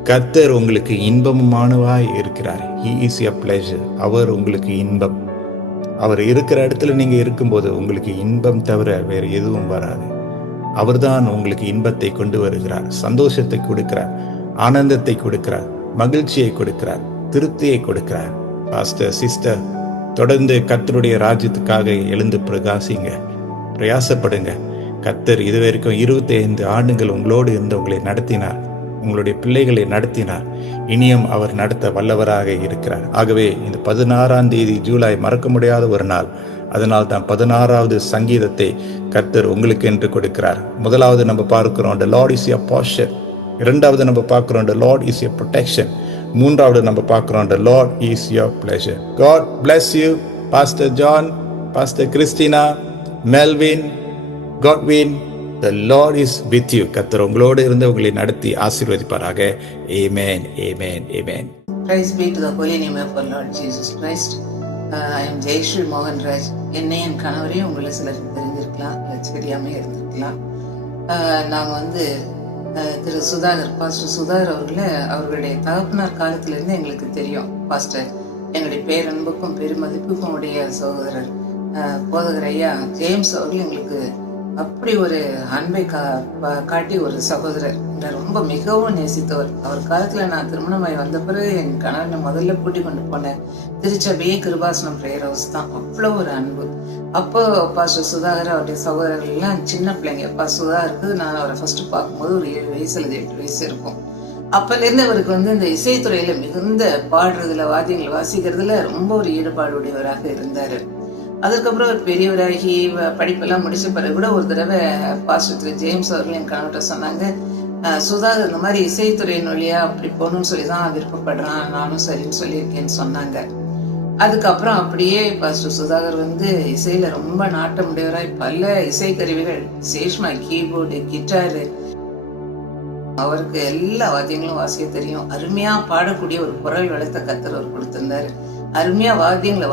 கர்த்தர் உங்களுக்கு இன்பமானவாய் இருக்கிறார். He is your pleasure. அவர் உங்களுக்கு இன்பம். அவர் இருக்கிற இடத்துல நீங்க இருக்கும்போது உங்களுக்கு இன்பம் தவிர வேறு எதுவும் வராது. அவர்தான் உங்களுக்கு இன்பத்தை கொண்டு வருகிறார், சந்தோஷத்தை கொடுக்கிறார், ஆனந்தத்தை கொடுக்கிறார், மகிழ்ச்சியை கொடுக்கிறார், திருப்தியை கொடுக்கிறார். பாஸ்டர், சிஸ்டர், தொடர்ந்து கர்த்தருடைய ராஜ்யத்துக்காக எழுந்து பிரகாசிங்க, பிரயாசப்படுங்க. கர்த்தர் இதுவரைக்கும் 25 ஆண்டுகள் உங்களோடு இருந்து உங்களை நடத்தினார், உங்களுடைய பிள்ளைகளை நடத்தினார். இனியும் அவர் நடத்த வல்லவராக இருக்கிறார். ஆகவே இந்த 16ஆம் தேதி ஜூலை மறக்க முடியாத ஒரு நாள். அதனால் தான் 16வது சங்கீதத்தை கர்த்தர் உங்களுக்கு என்று கொடுக்கிறார். முதலாவது நம்ம பார்க்கிறோம், the Lord is your portion. இரண்டாவது நம்ம பார்க்கிறோம், the Lord is your protection. மூன்றாவது நம்ம பார்க்கிறோம், the Lord is your pleasure. God bless you, Pastor John, Pastor Christina, Melvin, Godwin. The Lord is with you. கர்த்தர் உங்களோடு இருந்து உங்களை நடத்தி ஆசீர்வதிப்பாராக. Amen, amen, amen. Praise be to the holy name of our Lord Jesus Christ. I am Jayashree Mohan Raj. என்னை என் கணவரையும் உங்களை சிலருக்கு தெரிஞ்சிருக்கலாம், தெரியாமல் இருந்திருக்கலாம். நாங்கள் திரு சுதாகர், பாஸ்டர் சுதாகர் அவர்களுடைய தகப்பனார் காலத்திலிருந்து எங்களுக்கு தெரியும். பாஸ்டர், எங்களுடைய பேரன்புக்கும் பெருமதிப்புக்கும் உடைய சகோதரர் போதகர் ஐயா ஜேம்ஸ் அவர்கள் எங்களுக்கு அப்படி ஒரு அன்பை காட்டி ஒரு சகோதரர், ரொம்ப மிகவும் நேசித்தவர். அவர் காலத்துல நான் திருமணமாய் வந்த பிறகு என் கணவனை முதல்ல கூட்டி கொண்டு போனேன் திருச்சபையே கிருபாசனம் பிரேயர் ஹவுஸ் தான். அவ்வளோ ஒரு அன்பு. அப்போ பாஸ்டர் சுதாகர் அவருடைய சகோதரர்கள் எல்லாம் சின்ன பிள்ளைங்க. சுதாகருக்கு நான் அவரை ஃபர்ஸ்ட் பார்க்கும்போது ஒரு 7 வயசு அல்லது 8 வயசு இருக்கும். அப்பலேருந்து அவருக்கு இந்த இசைத்துறையில மிகுந்த பாடுறதுல, வாத்தியங்கள் வாசிக்கிறதுல ரொம்ப ஒரு ஈடுபாடுடையவராக இருந்தார். அதுக்கப்புறம் ஒரு பெரியவராகி படிப்பெல்லாம் முடிச்ச பிறகு கூட ஒரு தடவை பாஸ்டர் திரு ஜேம்ஸ் அவர்கள் என் கணவர்கிட்ட சொன்னாங்க, சுதாகர் இந்த மாதிரி இசைத்துறையின் வழியா அப்படி போகணும்னு சொல்லி தான் விருப்பப்படுறான், நானும் சரின்னு சொல்லியிருக்கேன்னு சொன்னாங்க. அதுக்கப்புறம் அப்படியே பாஸ்டர் சுதாகர் இசையில ரொம்ப நாட்டமுடையவராய் பல இசை கருவிகள், விசேஷமா கீபோர்டு, கிட்டாரு, அவருக்கு எல்லா வாத்தியங்களும் வாசிக்க தெரியும். அருமையா பாடக்கூடிய ஒரு குரல் வளர்த்த கர்த்தர் அவர் கொடுத்திருந்தாரு. அருமையா வாத்தியங்களை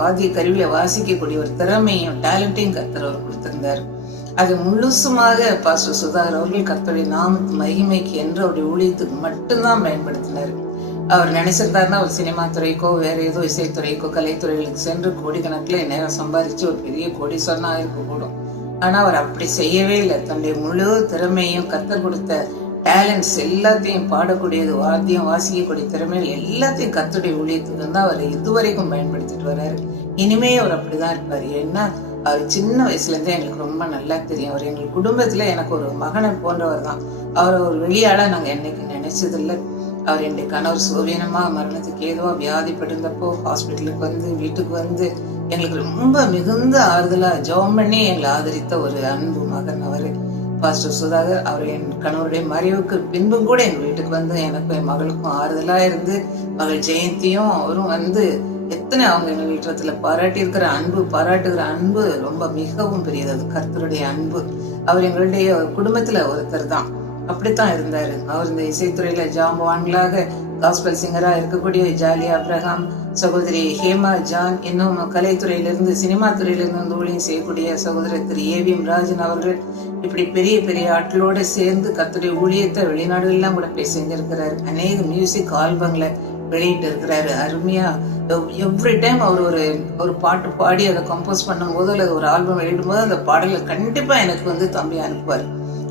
வாத்திய கருவியில வாசிக்கக்கூடிய ஒரு திறமையும் டேலண்டையும் கர்த்தர் அவர் கொடுத்திருந்தார். அது முழுசுமாக பாஸ்டர் சுதாகர் அவர்கள் கர்த்தருடைய நாமத்து மகிமைக்கு என்று அவருடைய ஊழியத்துக்கு மட்டும்தான் பயன்படுத்தினார். அவர் நினைச்சிருந்தாருன்னா ஒரு சினிமா துறைக்கோ வேற ஏதோ இசைத்துறைக்கோ கலைத்துறைகளுக்கு சென்று கோடிக்கணக்கில் நேரம் சம்பாதிச்சு ஒரு பெரிய கோடீஸ்வரனா இருக்கக்கூடும். ஆனா அவர் அப்படி செய்யவே இல்லை. தன்னுடைய முழு திறமையும் கர்த்தர் கொடுத்த டேலண்ட்ஸ் எல்லாத்தையும், பாடக்கூடியது, வாத்தியம் வாசிக்கக்கூடிய திறமைகள் எல்லாத்தையும் கர்த்தருடைய ஊழியத்துக்கு தான் அவர் இதுவரைக்கும் பயன்படுத்திட்டு வர்றாரு. இனிமே அவர் அப்படிதான் இருப்பாரு. ஏன்னா அவர் சின்ன வயசுல இருந்தே எங்களுக்கு ரொம்ப நல்லா தெரியும். அவர் எங்கள் குடும்பத்துல எனக்கு ஒரு மகனை போன்றவர் தான். அவரை ஒரு வெளியாளா நாங்க என்னைக்கு நினைச்சதில்லை. அவர் என்னுடைய கணவர் சுவீனமா மரணத்துக்கு ஏதோ வியாதிப்பட்டிருந்தப்போ ஹாஸ்பிட்டலுக்கு வீட்டுக்கு எங்களுக்கு ரொம்ப மிகுந்த ஆறுதலா ஜெபம் பண்ணி எங்களை ஆதரித்த ஒரு அன்பு மகன் அவரு பாஸ்டர் சுதாகர். அவர் என் கணவருடைய மறைவுக்கு பின்பும் கூட எங்க வீட்டுக்கு எனக்கும் என் மகளுக்கும் ஆறுதலா இருந்து, மகள் ஜெயந்தியும் அவரும் எத்தனை அவங்க எங்க வீட்டுல பாராட்டுகிற அன்பு ரொம்ப மிகவும் பெரியது. அது கர்த்தருடைய அன்பு. அவர் எங்களுடைய குடும்பத்துல ஒருத்தர் தான். அப்படித்தான் இருந்தாரு. அவர் இந்த இசைத்துறையில ஜாம்பவான்களாக காஸ்பல் சிங்கரா இருக்கக்கூடிய ஜாலி அப்ரஹாம், சகோதரி ஹேமா ஜான், இன்னும் கலைத்துறையிலிருந்து சினிமா துறையிலிருந்து ஊழியம் செய்யக்கூடிய சகோதரர் திரு ஏவிஎம் ராஜன் அவர்கள், இப்படி பெரிய பெரிய ஆட்களோட சேர்ந்து கர்த்தருடைய ஊழியத்தை வெளிநாடுகள்லாம் கூட போய் செஞ்சிருக்கிறாரு. அநேக மியூசிக் ஆல்பங்களை வெளியிட்டு இருக்கிறாரு. அருமையா எவ்ரி டைம் அவர் ஒரு பாட்டு பாடி அதை கம்போஸ் பண்ணும் போது அல்லது ஒரு ஆல்பம் வெளியிடும் போது அந்த பாடல்கள் கண்டிப்பா எனக்கு தம்பி அனுப்புவார்.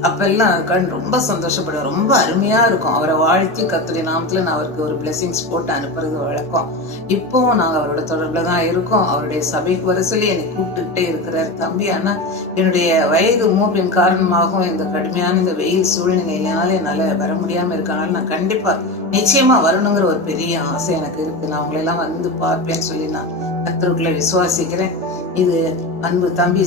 அப்பெல்லாம் ரொம்ப சந்தோஷப்படுவார். ரொம்ப அருமையா இருக்கும். அவரை வாழ்த்தி கர்த்தருடைய நாமத்துல நான் அவருக்கு ஒரு பிளெஸிங்ஸ் போட்டு அனுப்புறது வழக்கம். இப்பவும் நாங்க அவரோட தொடர்புல தான் இருக்கோம். அவருடைய சபைக்கு வர சொல்லி என்னை கூப்பிட்டுக்கிட்டே இருக்கிறார். தம்பி, ஆனா என்னுடைய வயது மூப்பின் காரணமாகவும் இந்த கடுமையான இந்த வெயில் சூழ்நிலையினால என்னால வர முடியாம இருக்கனால நான் கண்டிப்பா நிச்சயமா வரணுங்கிற ஒரு பெரிய ஆசை எனக்கு இருக்கு. நான் அவங்களெல்லாம் பார்ப்பேன்னு சொல்லி நான் கர்த்தருக்குள்ள விசுவாசிக்கிறேன். இது அன்பு தம்பி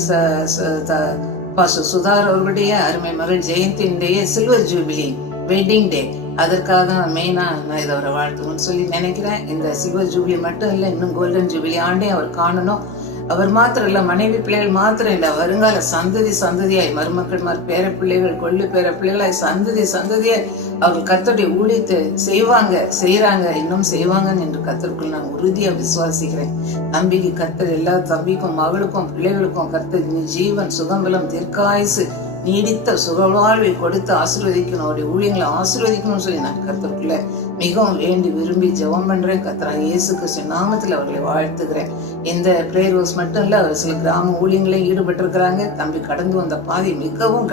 பாஸ்டர் சுதாகர் அவர்களுடைய அருமை மகள் ஜெயந்தியுடைய சில்வர் ஜூபிலி வெட்டிங் டே. அதற்காக தான் மெயினா நான் இதை அவரை வாழ்த்துவோம்னு சொல்லி நினைக்கிறேன். இந்த சில்வர் ஜூபிலி மட்டும் இல்லை, இன்னும் கோல்டன் ஜூபிலி ஆண்டே அவர் காணணும். அவர் மாத்திரம் இல்ல, மனைவி பிள்ளைகள் மாத்திரம் இல்ல, வருங்கால சந்ததி சந்ததியாய் மருமக்கள் பேர பிள்ளைகள் கொள்ளு பேர பிள்ளைகளாய் சந்ததி சந்ததியாய் அவர்கள் கர்த்தருடைய ஊழியத்தை செய்யறாங்க, இன்னும் செய்வாங்கன்னு என்று கர்த்தருக்குள் நான் உறுதியா விசுவாசிக்கிறேன். தம்பிக்கு கர்த்தர் எல்லா தம்பிக்கும் மகளுக்கும் பிள்ளைகளுக்கும் கர்த்தர் ஜீவன் சுகம்பலம் தீர்க்காயுசு நீடித்த சுகவாழ்வை கொடுத்து ஆசீர்வதிக்கணும், அவருடைய ஊழியங்களை ஆசீர்வதிக்கணும்னு சொல்லி நான் கர்த்தருக்குள்ள மிகவும் வேண்டி விரும்பி ஜெபம் பண்றேன். கர்த்தராகிய இயேசு கிறிஸ்து நாமத்தில் அவர்களை வாழ்த்துகிறேன். இந்த பிரேயர் ஹவுஸ் மட்டும் இல்ல, அவர் சில கிராம ஊழியங்களையும் ஈடுபட்டிருக்கிறாங்க. தம்பி கடந்து வந்த பாதை மிகவும்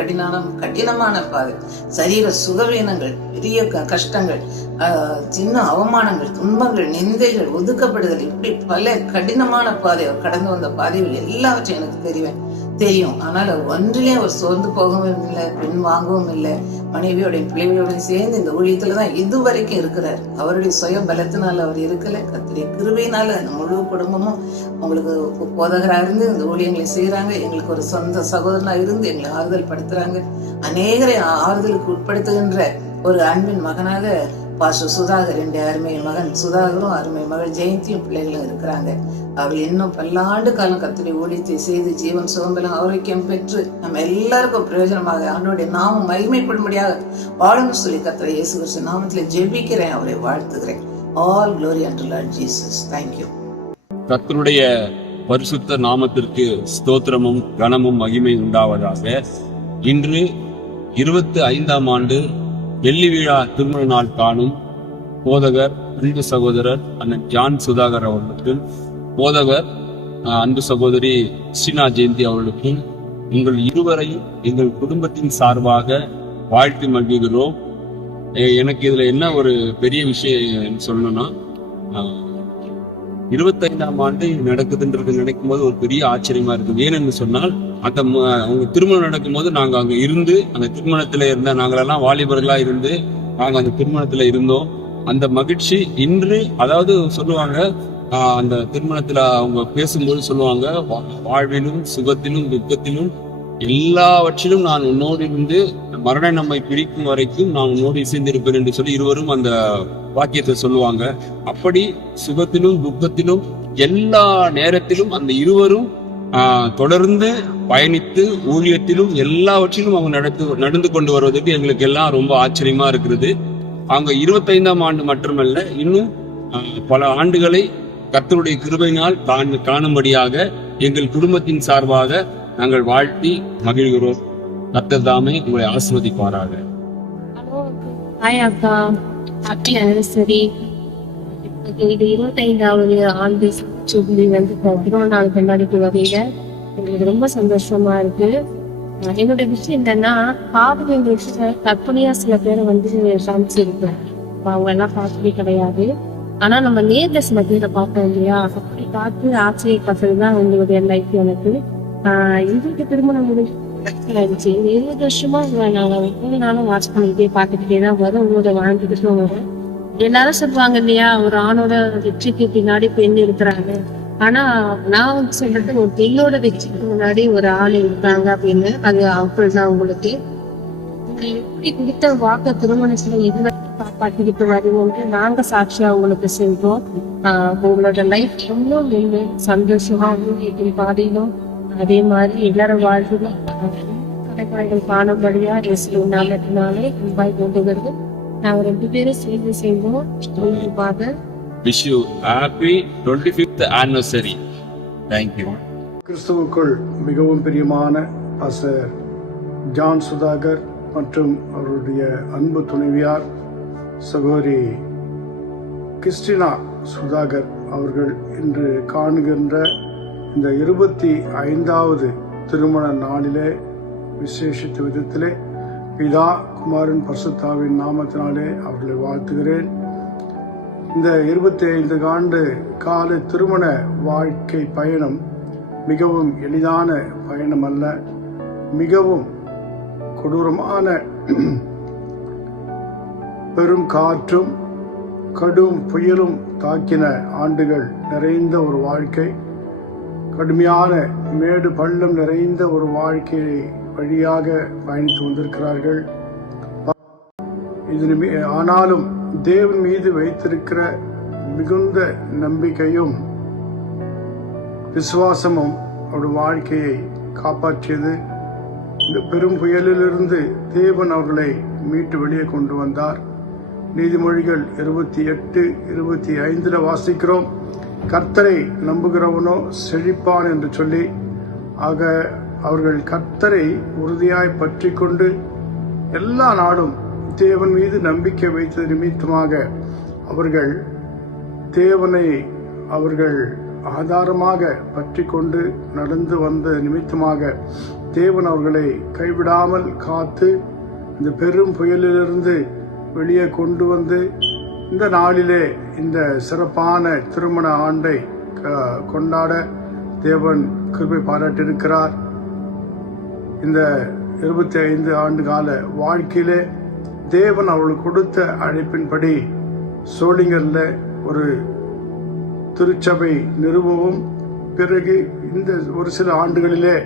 கடினமான பாதை, சரீர சுகவீனங்கள், பெரிய கஷ்டங்கள், சின்ன அவமானங்கள், துன்பங்கள், நிந்தைகள், ஒதுக்கப்படுதல், இப்படி பல கடினமான பாதை அவர் கடந்து வந்த பாதைகள் எல்லாவற்றையும் எனக்கு தெரியும். ஆனால் அவர் ஒன்றிலே அவர் சோர்ந்து போகவும் இல்லை, பின் வாங்கவும் இல்லை. மனைவியோட பிள்ளைகளோட சேர்ந்து இந்த ஊழியத்துலதான் இதுவரைக்கும் இருக்கிறார். அவருடைய சுய பலத்தினால அவர் இருக்கல, கர்த்தருடைய கிருபையினால அந்த முழு குடும்பமும் உங்களுக்கு போதகரா இருந்து இந்த ஊழியங்களை செய்யறாங்க. எங்களுக்கு ஒரு சொந்த சகோதரனா இருந்து எங்களை ஆறுதல் படுத்துறாங்க. அநேகரை ஆறுதலுக்கு உட்படுத்துகின்ற ஒரு அன்பின் மகனாக பாஸ்டர் சுதாகர், என்னுடைய அருமை மகன் சுதாகரும் அருமை மகள் ஜெயந்தியும் பிள்ளைகளும் இருக்கிறாங்க. அவர்கள் இன்னும் பல்லாண்டு காலம் கர்த்தருடைய ஊழியத்தை செய்து ஜீவன் சுகம்பலம் ஆரோக்கியம் பெற்று நம்ம எல்லாருக்கும் பிரயோஜனமாக அவனுடைய நாமம் மகிமைப்படும்படியாக வாழணும்னு சொல்லி கர்த்தர் இயேசு கிறிஸ்து நாமத்தில் ஜெபிக்கிறேன், அவரை வாழ்த்துகிறேன். All glory unto Lord Jesus. Thank you. கர்த்தருடைய பரிசுத்த நாமத்திற்கு ஸ்தோத்திரமும் கனமும் மகிமை உண்டாவதாக. இன்று 25ஆம் ஆண்டு வெள்ளி விழா திருமண நாள் காணும் போதகர் அன்பு சகோதரர் அண்ணன் ஜான் சுதாகர் அவர்களுக்கும், போதகர் அன்பு சகோதரி கிறிஸ்டினா ஜெயந்தி அவர்களுக்கும் உங்கள் இருவரையும் எங்கள் குடும்பத்தின் சார்பாக வாழ்த்து மகிழ்கிறோம். எனக்கு இதுல என்ன ஒரு பெரிய விஷயம் சொல்லணும்னா, 25ஆம் ஆண்டு நடக்குதுன்றது நினைக்கும் போது ஒரு பெரிய ஆச்சரியமா இருக்குது. ஏனென்று சொன்னால், அந்த அவங்க திருமணம் நடக்கும் போது நாங்க அங்க இருந்து அந்த திருமணத்துல இருந்த நாங்களெல்லாம் வாலிபர்களா இருந்து நாங்க அந்த திருமணத்துல இருந்தோம். அந்த மகிழ்ச்சி இன்று, அதாவது சொல்லுவாங்க, அந்த திருமணத்துல அவங்க பேசும்போது சொல்லுவாங்க, வாழ்விலும் சுகத்திலும் துக்கத்திலும் எல்லாவற்றிலும் நான் உன்னோடு இருந்து மரணம் நம்மை பிரிக்கும் வரைக்கும் நான் உன்னோடு இசைந்திருப்பேன் என்று சொல்லி இருவரும் அந்த வாக்கியத்தை சொல்லுவாங்க. அப்படி சுகத்திலும் துக்கத்திலும் எல்லா நேரத்திலும் அந்த இருவரும் தொடர்ந்து பயணித்து ஊழியத்திலும் எல்லாவற்றிலும் அவங்க நடந்து கொண்டு வருவதற்கு எங்களுக்கு எல்லாம் ரொம்ப ஆச்சரியமா இருக்கிறது. அவங்க 25ஆம் ஆண்டு மட்டுமல்ல, இன்னும் பல ஆண்டுகளை கர்த்தருடைய கிருபையினால் காணும்படியாக எங்கள் குடும்பத்தின் சார்பாக நாங்கள் வாழ்த்தி மகிழ்கிறோம். கர்த்தர் தாமே உங்களை ஆசீர்வதிப்பாராக. ஹாய் அக்கா, ஹாப்பி ஆனிவர்சரி. இது 25வது ஆண்டு சுபி வந்து திருமண நாள் கொண்டாடிட்டு வகையில எங்களுக்கு ரொம்ப சந்தோஷமா இருக்கு. என்னோட விஷயம் என்னன்னா, பாவம் விஷயம் கற்பனையா சில பேரை வந்து காமிச்சிருக்கேன். அவங்க எல்லாம் பார்த்ததே கிடையாது. ஆனா நம்ம நேர்ல சில பேரை பார்த்தோம் இல்லையா, அப்படி பார்த்து ஆச்சரியப்பட்டதுதான் உங்களுடைய லைஃப். எனக்கு இவருக்கு திருமணம் முடிஞ்சிருச்சு. 20 வருஷமா நாங்க ஒவ்வொரு நாளும் வாட்ச் பண்ணிக்கிட்டே பார்த்துக்கிட்டே தான் வரும், உங்களோட வாழ்ந்துக்கிட்டும் வரும். எல்லாரும் சொல்லுவாங்க இல்லையா, ஒரு ஆணோட வெற்றிக்கு பின்னாடி பெண் இருக்கிறாங்க. ஆனா நான் வந்து சொல்றது, ஒரு பெண்ணோட வெற்றிக்கு முன்னாடி ஒரு ஆண் இருக்காங்க அப்படின்னு. அது அப்படிதான் உங்களுக்கு எப்படி கொடுத்த வாக்கு திருமணத்துல எதுல காப்பாற்றிக்கிட்டு வருவோம்னு நாங்க சாட்சியா உங்களுக்கு செஞ்சோம். உங்களோட லைஃப் இன்னும் இன்னும் சந்தோஷமாகவும் பாதையிலும் அதே மாதிரி எல்லாரும் வாழ்விலும் கடைக்காய்கள் காணும்படியா நாமத்தினாலே ரூபாய் கொண்டு வருது. நாங்க 2 பேரும் சேர்ந்து செய்வோம். Wish you happy 25th anniversary. Thank you. கிறிஸ்துவுக்குள் மிகவும் பிரியமான பாஸ்டர் ஜான் சுதாகர் மற்றும் அவருடைய அன்பு துணைவியார் சகோதரி கிறிஸ்டினா சுதாகர் அவர்கள் இன்று காணுகின்ற இந்த 25வது திருமண நாளிலே விசேஷித்த விதத்திலே பிதா குமாரன் பரிசுத்தாவின் நாமத்தினாலே அவர்களை வாழ்த்துகிறேன். இந்த 25 ஆண்டு கால திருமண வாழ்க்கை பயணம் மிகவும் எளிதான பயணம் அல்ல. மிகவும் கொடூரமான பெரும் காற்றும் கடும் புயலும் தாக்கின ஆண்டுகள் நிறைந்த ஒரு வாழ்க்கை, கடுமையான மேடு பள்ளம் நிறைந்த ஒரு வாழ்க்கையை வழியாக பயணித்து வந்திருக்கிறார்கள். ஆனாலும் தேவன் மீது வைத்திருக்கிற மிகுந்த நம்பிக்கையும் விசுவாசமும் அவருடைய வாழ்க்கையை காப்பாற்றியது. இந்த பெரும் புயலிலிருந்து தேவன் அவர்களை மீட்டு வெளியே கொண்டு வந்தார். நீதிமொழிகள் 28:25 வாசிக்கிறோம், கர்த்தரை நம்புகிறவனோ செழிப்பான் என்று சொல்லி. ஆக அவர்கள் கர்த்தரை உறுதியாய் பற்றி கொண்டு எல்லா நாளும் தேவன் மீது நம்பிக்கை வைத்தது நிமித்தமாக அவர்கள் தேவனை அவர்கள் ஆதாரமாக பற்றி கொண்டு நடந்து வந்த நிமித்தமாக தேவன் அவர்களை கைவிடாமல் காத்து இந்த பெரும் புயலிலிருந்து வெளியே கொண்டு வந்து இந்த நாளிலே இந்த சிறப்பான திருமண ஆண்டை கொண்டாட தேவன் கிருபை பாராட்டியிருக்கிறார். இந்த 25 ஆண்டு கால வாழ்க்கையிலே தேவன் அவர்களுக்கு கொடுத்த அழைப்பின்படி சோளிங்கர்ல ஒரு திருச்சபை நிறுவவும், பிறகு இந்த ஒரு சில ஆண்டுகளிலே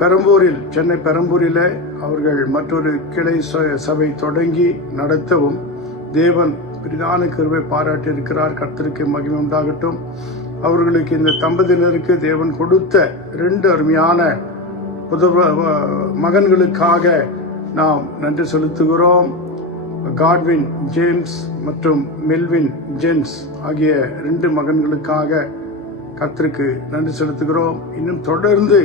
பெரம்பூரில், சென்னை பெரம்பூரிலே அவர்கள் மற்றொரு கிளை சபை தொடங்கி நடத்தவும் தேவன் பெரிதான கிருபை பாராட்டி இருக்கிறார். கர்த்தருக்கு மகிமை உண்டாகட்டும். அவர்களுக்கு இந்த தம்பதியினருக்கு தேவன் கொடுத்த 2 அருமையான மகன்களுக்காக நாம் நன்றி செலுத்துகிறோம். காட்வின் ஜேம்ஸ் மற்றும் மெல்வின் ஜேம்ஸ் ஆகிய 2 மகன்களுக்காக கர்த்தருக்கு நன்றி செலுத்துகிறோம். இன்னும் தொடர்ந்து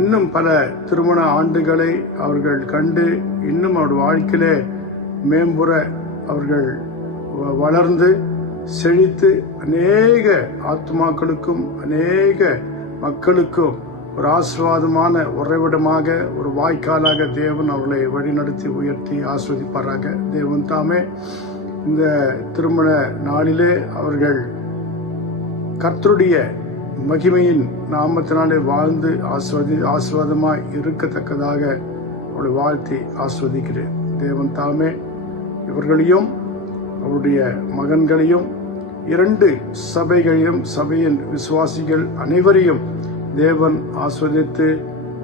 இன்னும் பல திருமண ஆண்டுகளை அவர்கள் கண்டு இன்னும் அவருடைய வாழ்க்கையிலே மேம்புற அவர்கள் வளர்ந்து செழித்து அநேக ஆத்மாக்களுக்கும் அநேக மக்களுக்கும் ஒரு ஆசீர்வாதமான உறைவிடமாக, ஒரு வாய்க்காலாக தேவன் அவர்களை வழிநடத்தி உயர்த்தி ஆஸ்வதிப்பாராக. தேவன் தாமே இந்த திருமண நாளிலே அவர்கள் கர்த்தருடைய மகிமையின் நாமத்தினாலே வாழ்ந்து ஆசீர்வாதமாய் இருக்கத்தக்கதாக அவளை வாழ்த்தி ஆஸ்வதிக்கிறேன். தேவன் தாமே இவர்களையும் அவருடைய மகன்களையும் 2 சபைகளையும் சபையின் விசுவாசிகள் அனைவரையும் தேவன் ஆஸ்வதித்து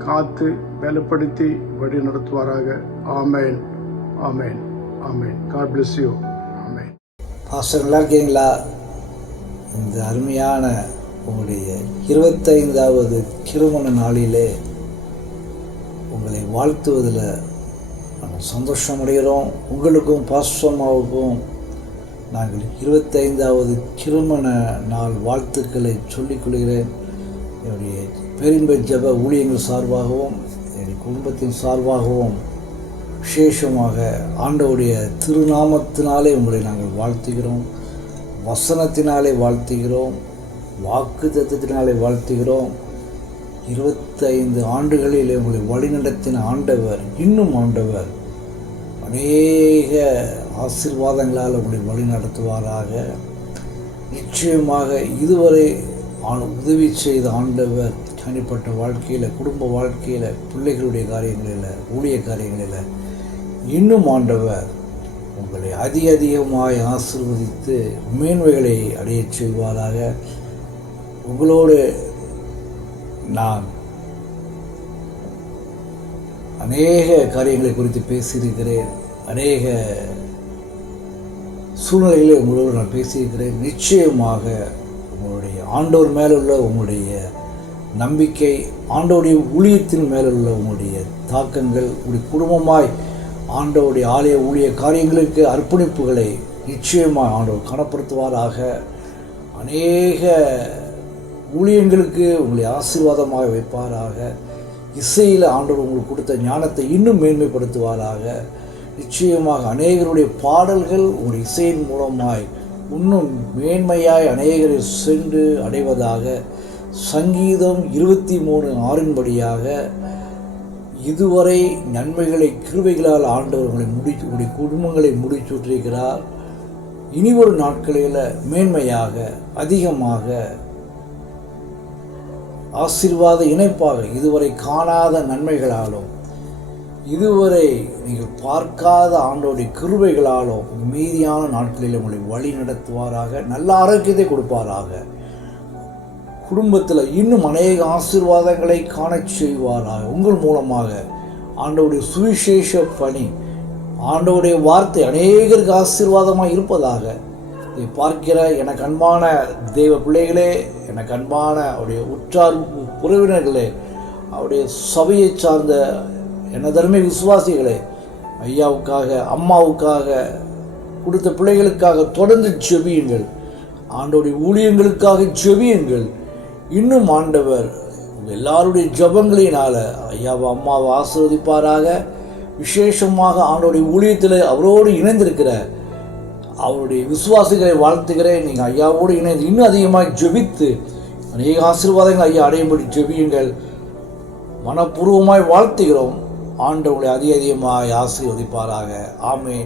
காத்து பலப்படுத்தி வழி நடத்துவாராக. ஆமேன், ஆமேன், ஆமேன். God bless you. Amen. Pastor, நல்லா இருக்கீங்களா? இந்த அருமையான உங்களுடைய 25வது திருமண நாளிலே உங்களை வாழ்த்துவதில் நாங்கள் சந்தோஷம் அடைகிறோம். உங்களுக்கும் பாஸ்டர்மாவுக்கும் நாங்கள் 25வது திருமண நாள் வாழ்த்துக்களை சொல்லிக் கொள்கிறேன். என்னுடைய பேரின்ப ஜெப ஊழியங்கள் சார்பாகவும் என்னுடைய குடும்பத்தின் சார்பாகவும் விசேஷமாக ஆண்டவருடைய திருநாமத்தினாலே உங்களை நாங்கள் வாழ்த்துகிறோம், வசனத்தினாலே வாழ்த்துகிறோம், வாக்கு தத்துவத்தினாலே வாழ்த்துகிறோம். 25 ஆண்டுகளில் உங்களை வழிநடத்தின ஆண்டவர் இன்னும் ஆண்டவர் அநேக ஆசீர்வாதங்களால் உங்களை வழி நடத்துவாராக. நிச்சயமாக இதுவரை உதவி செய்த ஆண்டவர் தனிப்பட்ட வாழ்க்கையில், குடும்ப வாழ்க்கையில், பிள்ளைகளுடைய காரியங்களில், ஊழிய காரியங்களில் இன்னும் ஆண்டவர் உங்களை அதிகமாய் ஆசீர்வதித்து மேன்மைகளை அடைய செய்வாராக. உங்களோடு நான் அநேக காரியங்களை குறித்து பேசியிருக்கிறேன், அநேக சூழ்நிலைகளை உங்களோடு நான் பேசியிருக்கிறேன். நிச்சயமாக உங்களுடைய ஆண்டவர் மேலுள்ள உங்களுடைய நம்பிக்கை, ஆண்டவருடைய ஊழியத்தின் மேலுள்ள உங்களுடைய தாக்கங்கள், உங்களுடைய குடும்பமாய் ஆண்டவருடைய ஆலய ஊழிய காரியங்களுக்கு அர்ப்பணிப்புகளை நிச்சயமாக ஆண்டவர் கனப்படுத்துவாராக. அநேக ஊழியங்களுக்கு உங்களை ஆசீர்வாதமாக வைப்பாராக. இசையில் ஆண்டவர் உங்களுக்கு கொடுத்த ஞானத்தை இன்னும் மேன்மைப்படுத்துவாராக. நிச்சயமாக அநேகருடைய பாடல்கள் உங்களுடைய இசையின் மூலமாய் இன்னும் மேன்மையாய் அநேகரை சென்று அடைவதாக. சங்கீதம் 23:6 இதுவரை நன்மைகளை கிருபைகளால் ஆண்டவர் உங்களுடைய குடும்பங்களை முடிச்சுற்றிருக்கிறார். இனி ஒரு நாட்களில் மேன்மையாக அதிகமாக ஆசீர்வாத இணைப்பாக இதுவரை காணாத நன்மைகளாலும் இதுவரை நீங்கள் பார்க்காத ஆண்டோடைய கிருபைகளாலும் மீதியான நாட்களில் உங்களை வழி நடத்துவாராக. நல்ல ஆரோக்கியத்தை கொடுப்பாராக. குடும்பத்தில் இன்னும் அநேக ஆசீர்வாதங்களை காணச் செய்வாராக. உங்கள் மூலமாக ஆண்டவருடைய சுவிசேஷ பணி, ஆண்டவருடைய வார்த்தை அநேகருக்கு ஆசீர்வாதமாக இருப்பதாக. இதை பார்க்கிற எனக்கு அன்பான தெய்வ பிள்ளைகளே, எனக்கு அன்பான அவருடைய உற்றார் உறவினர்களே, அவருடைய சபையை சார்ந்த என்ன தர்ம விசுவாசிகளே, ஐயாவுக்காக அம்மாவுக்காக கொடுத்த பிள்ளைகளுக்காக தொடர்ந்து ஜெபியுங்கள். ஆண்டவருடைய ஊழியங்களுக்காக ஜெபியுங்கள். இன்னும் ஆண்டவர் எல்லாருடைய ஜெபங்களினால ஐயாவை அம்மாவை ஆசீர்வதிப்பாராக. விசேஷமாக ஆண்டவருடைய ஊழியத்தில் அவரோடு இணைந்திருக்கிற அவருடைய விசுவாசிகளை வாழ்த்துகிறேன். நீங்கள் ஐயாவோடு இணைந்து இன்னும் அதிகமாக ஜெபித்து அநேக ஆசீர்வாதங்கள் ஐயா அடையும்படி ஜெபியுங்கள். மனப்பூர்வமாய் வாழ்த்துகிறோம். ஆண்டவர்களை அதிகமாக ஆசீர்வதிப்பாராக. ஆமென்.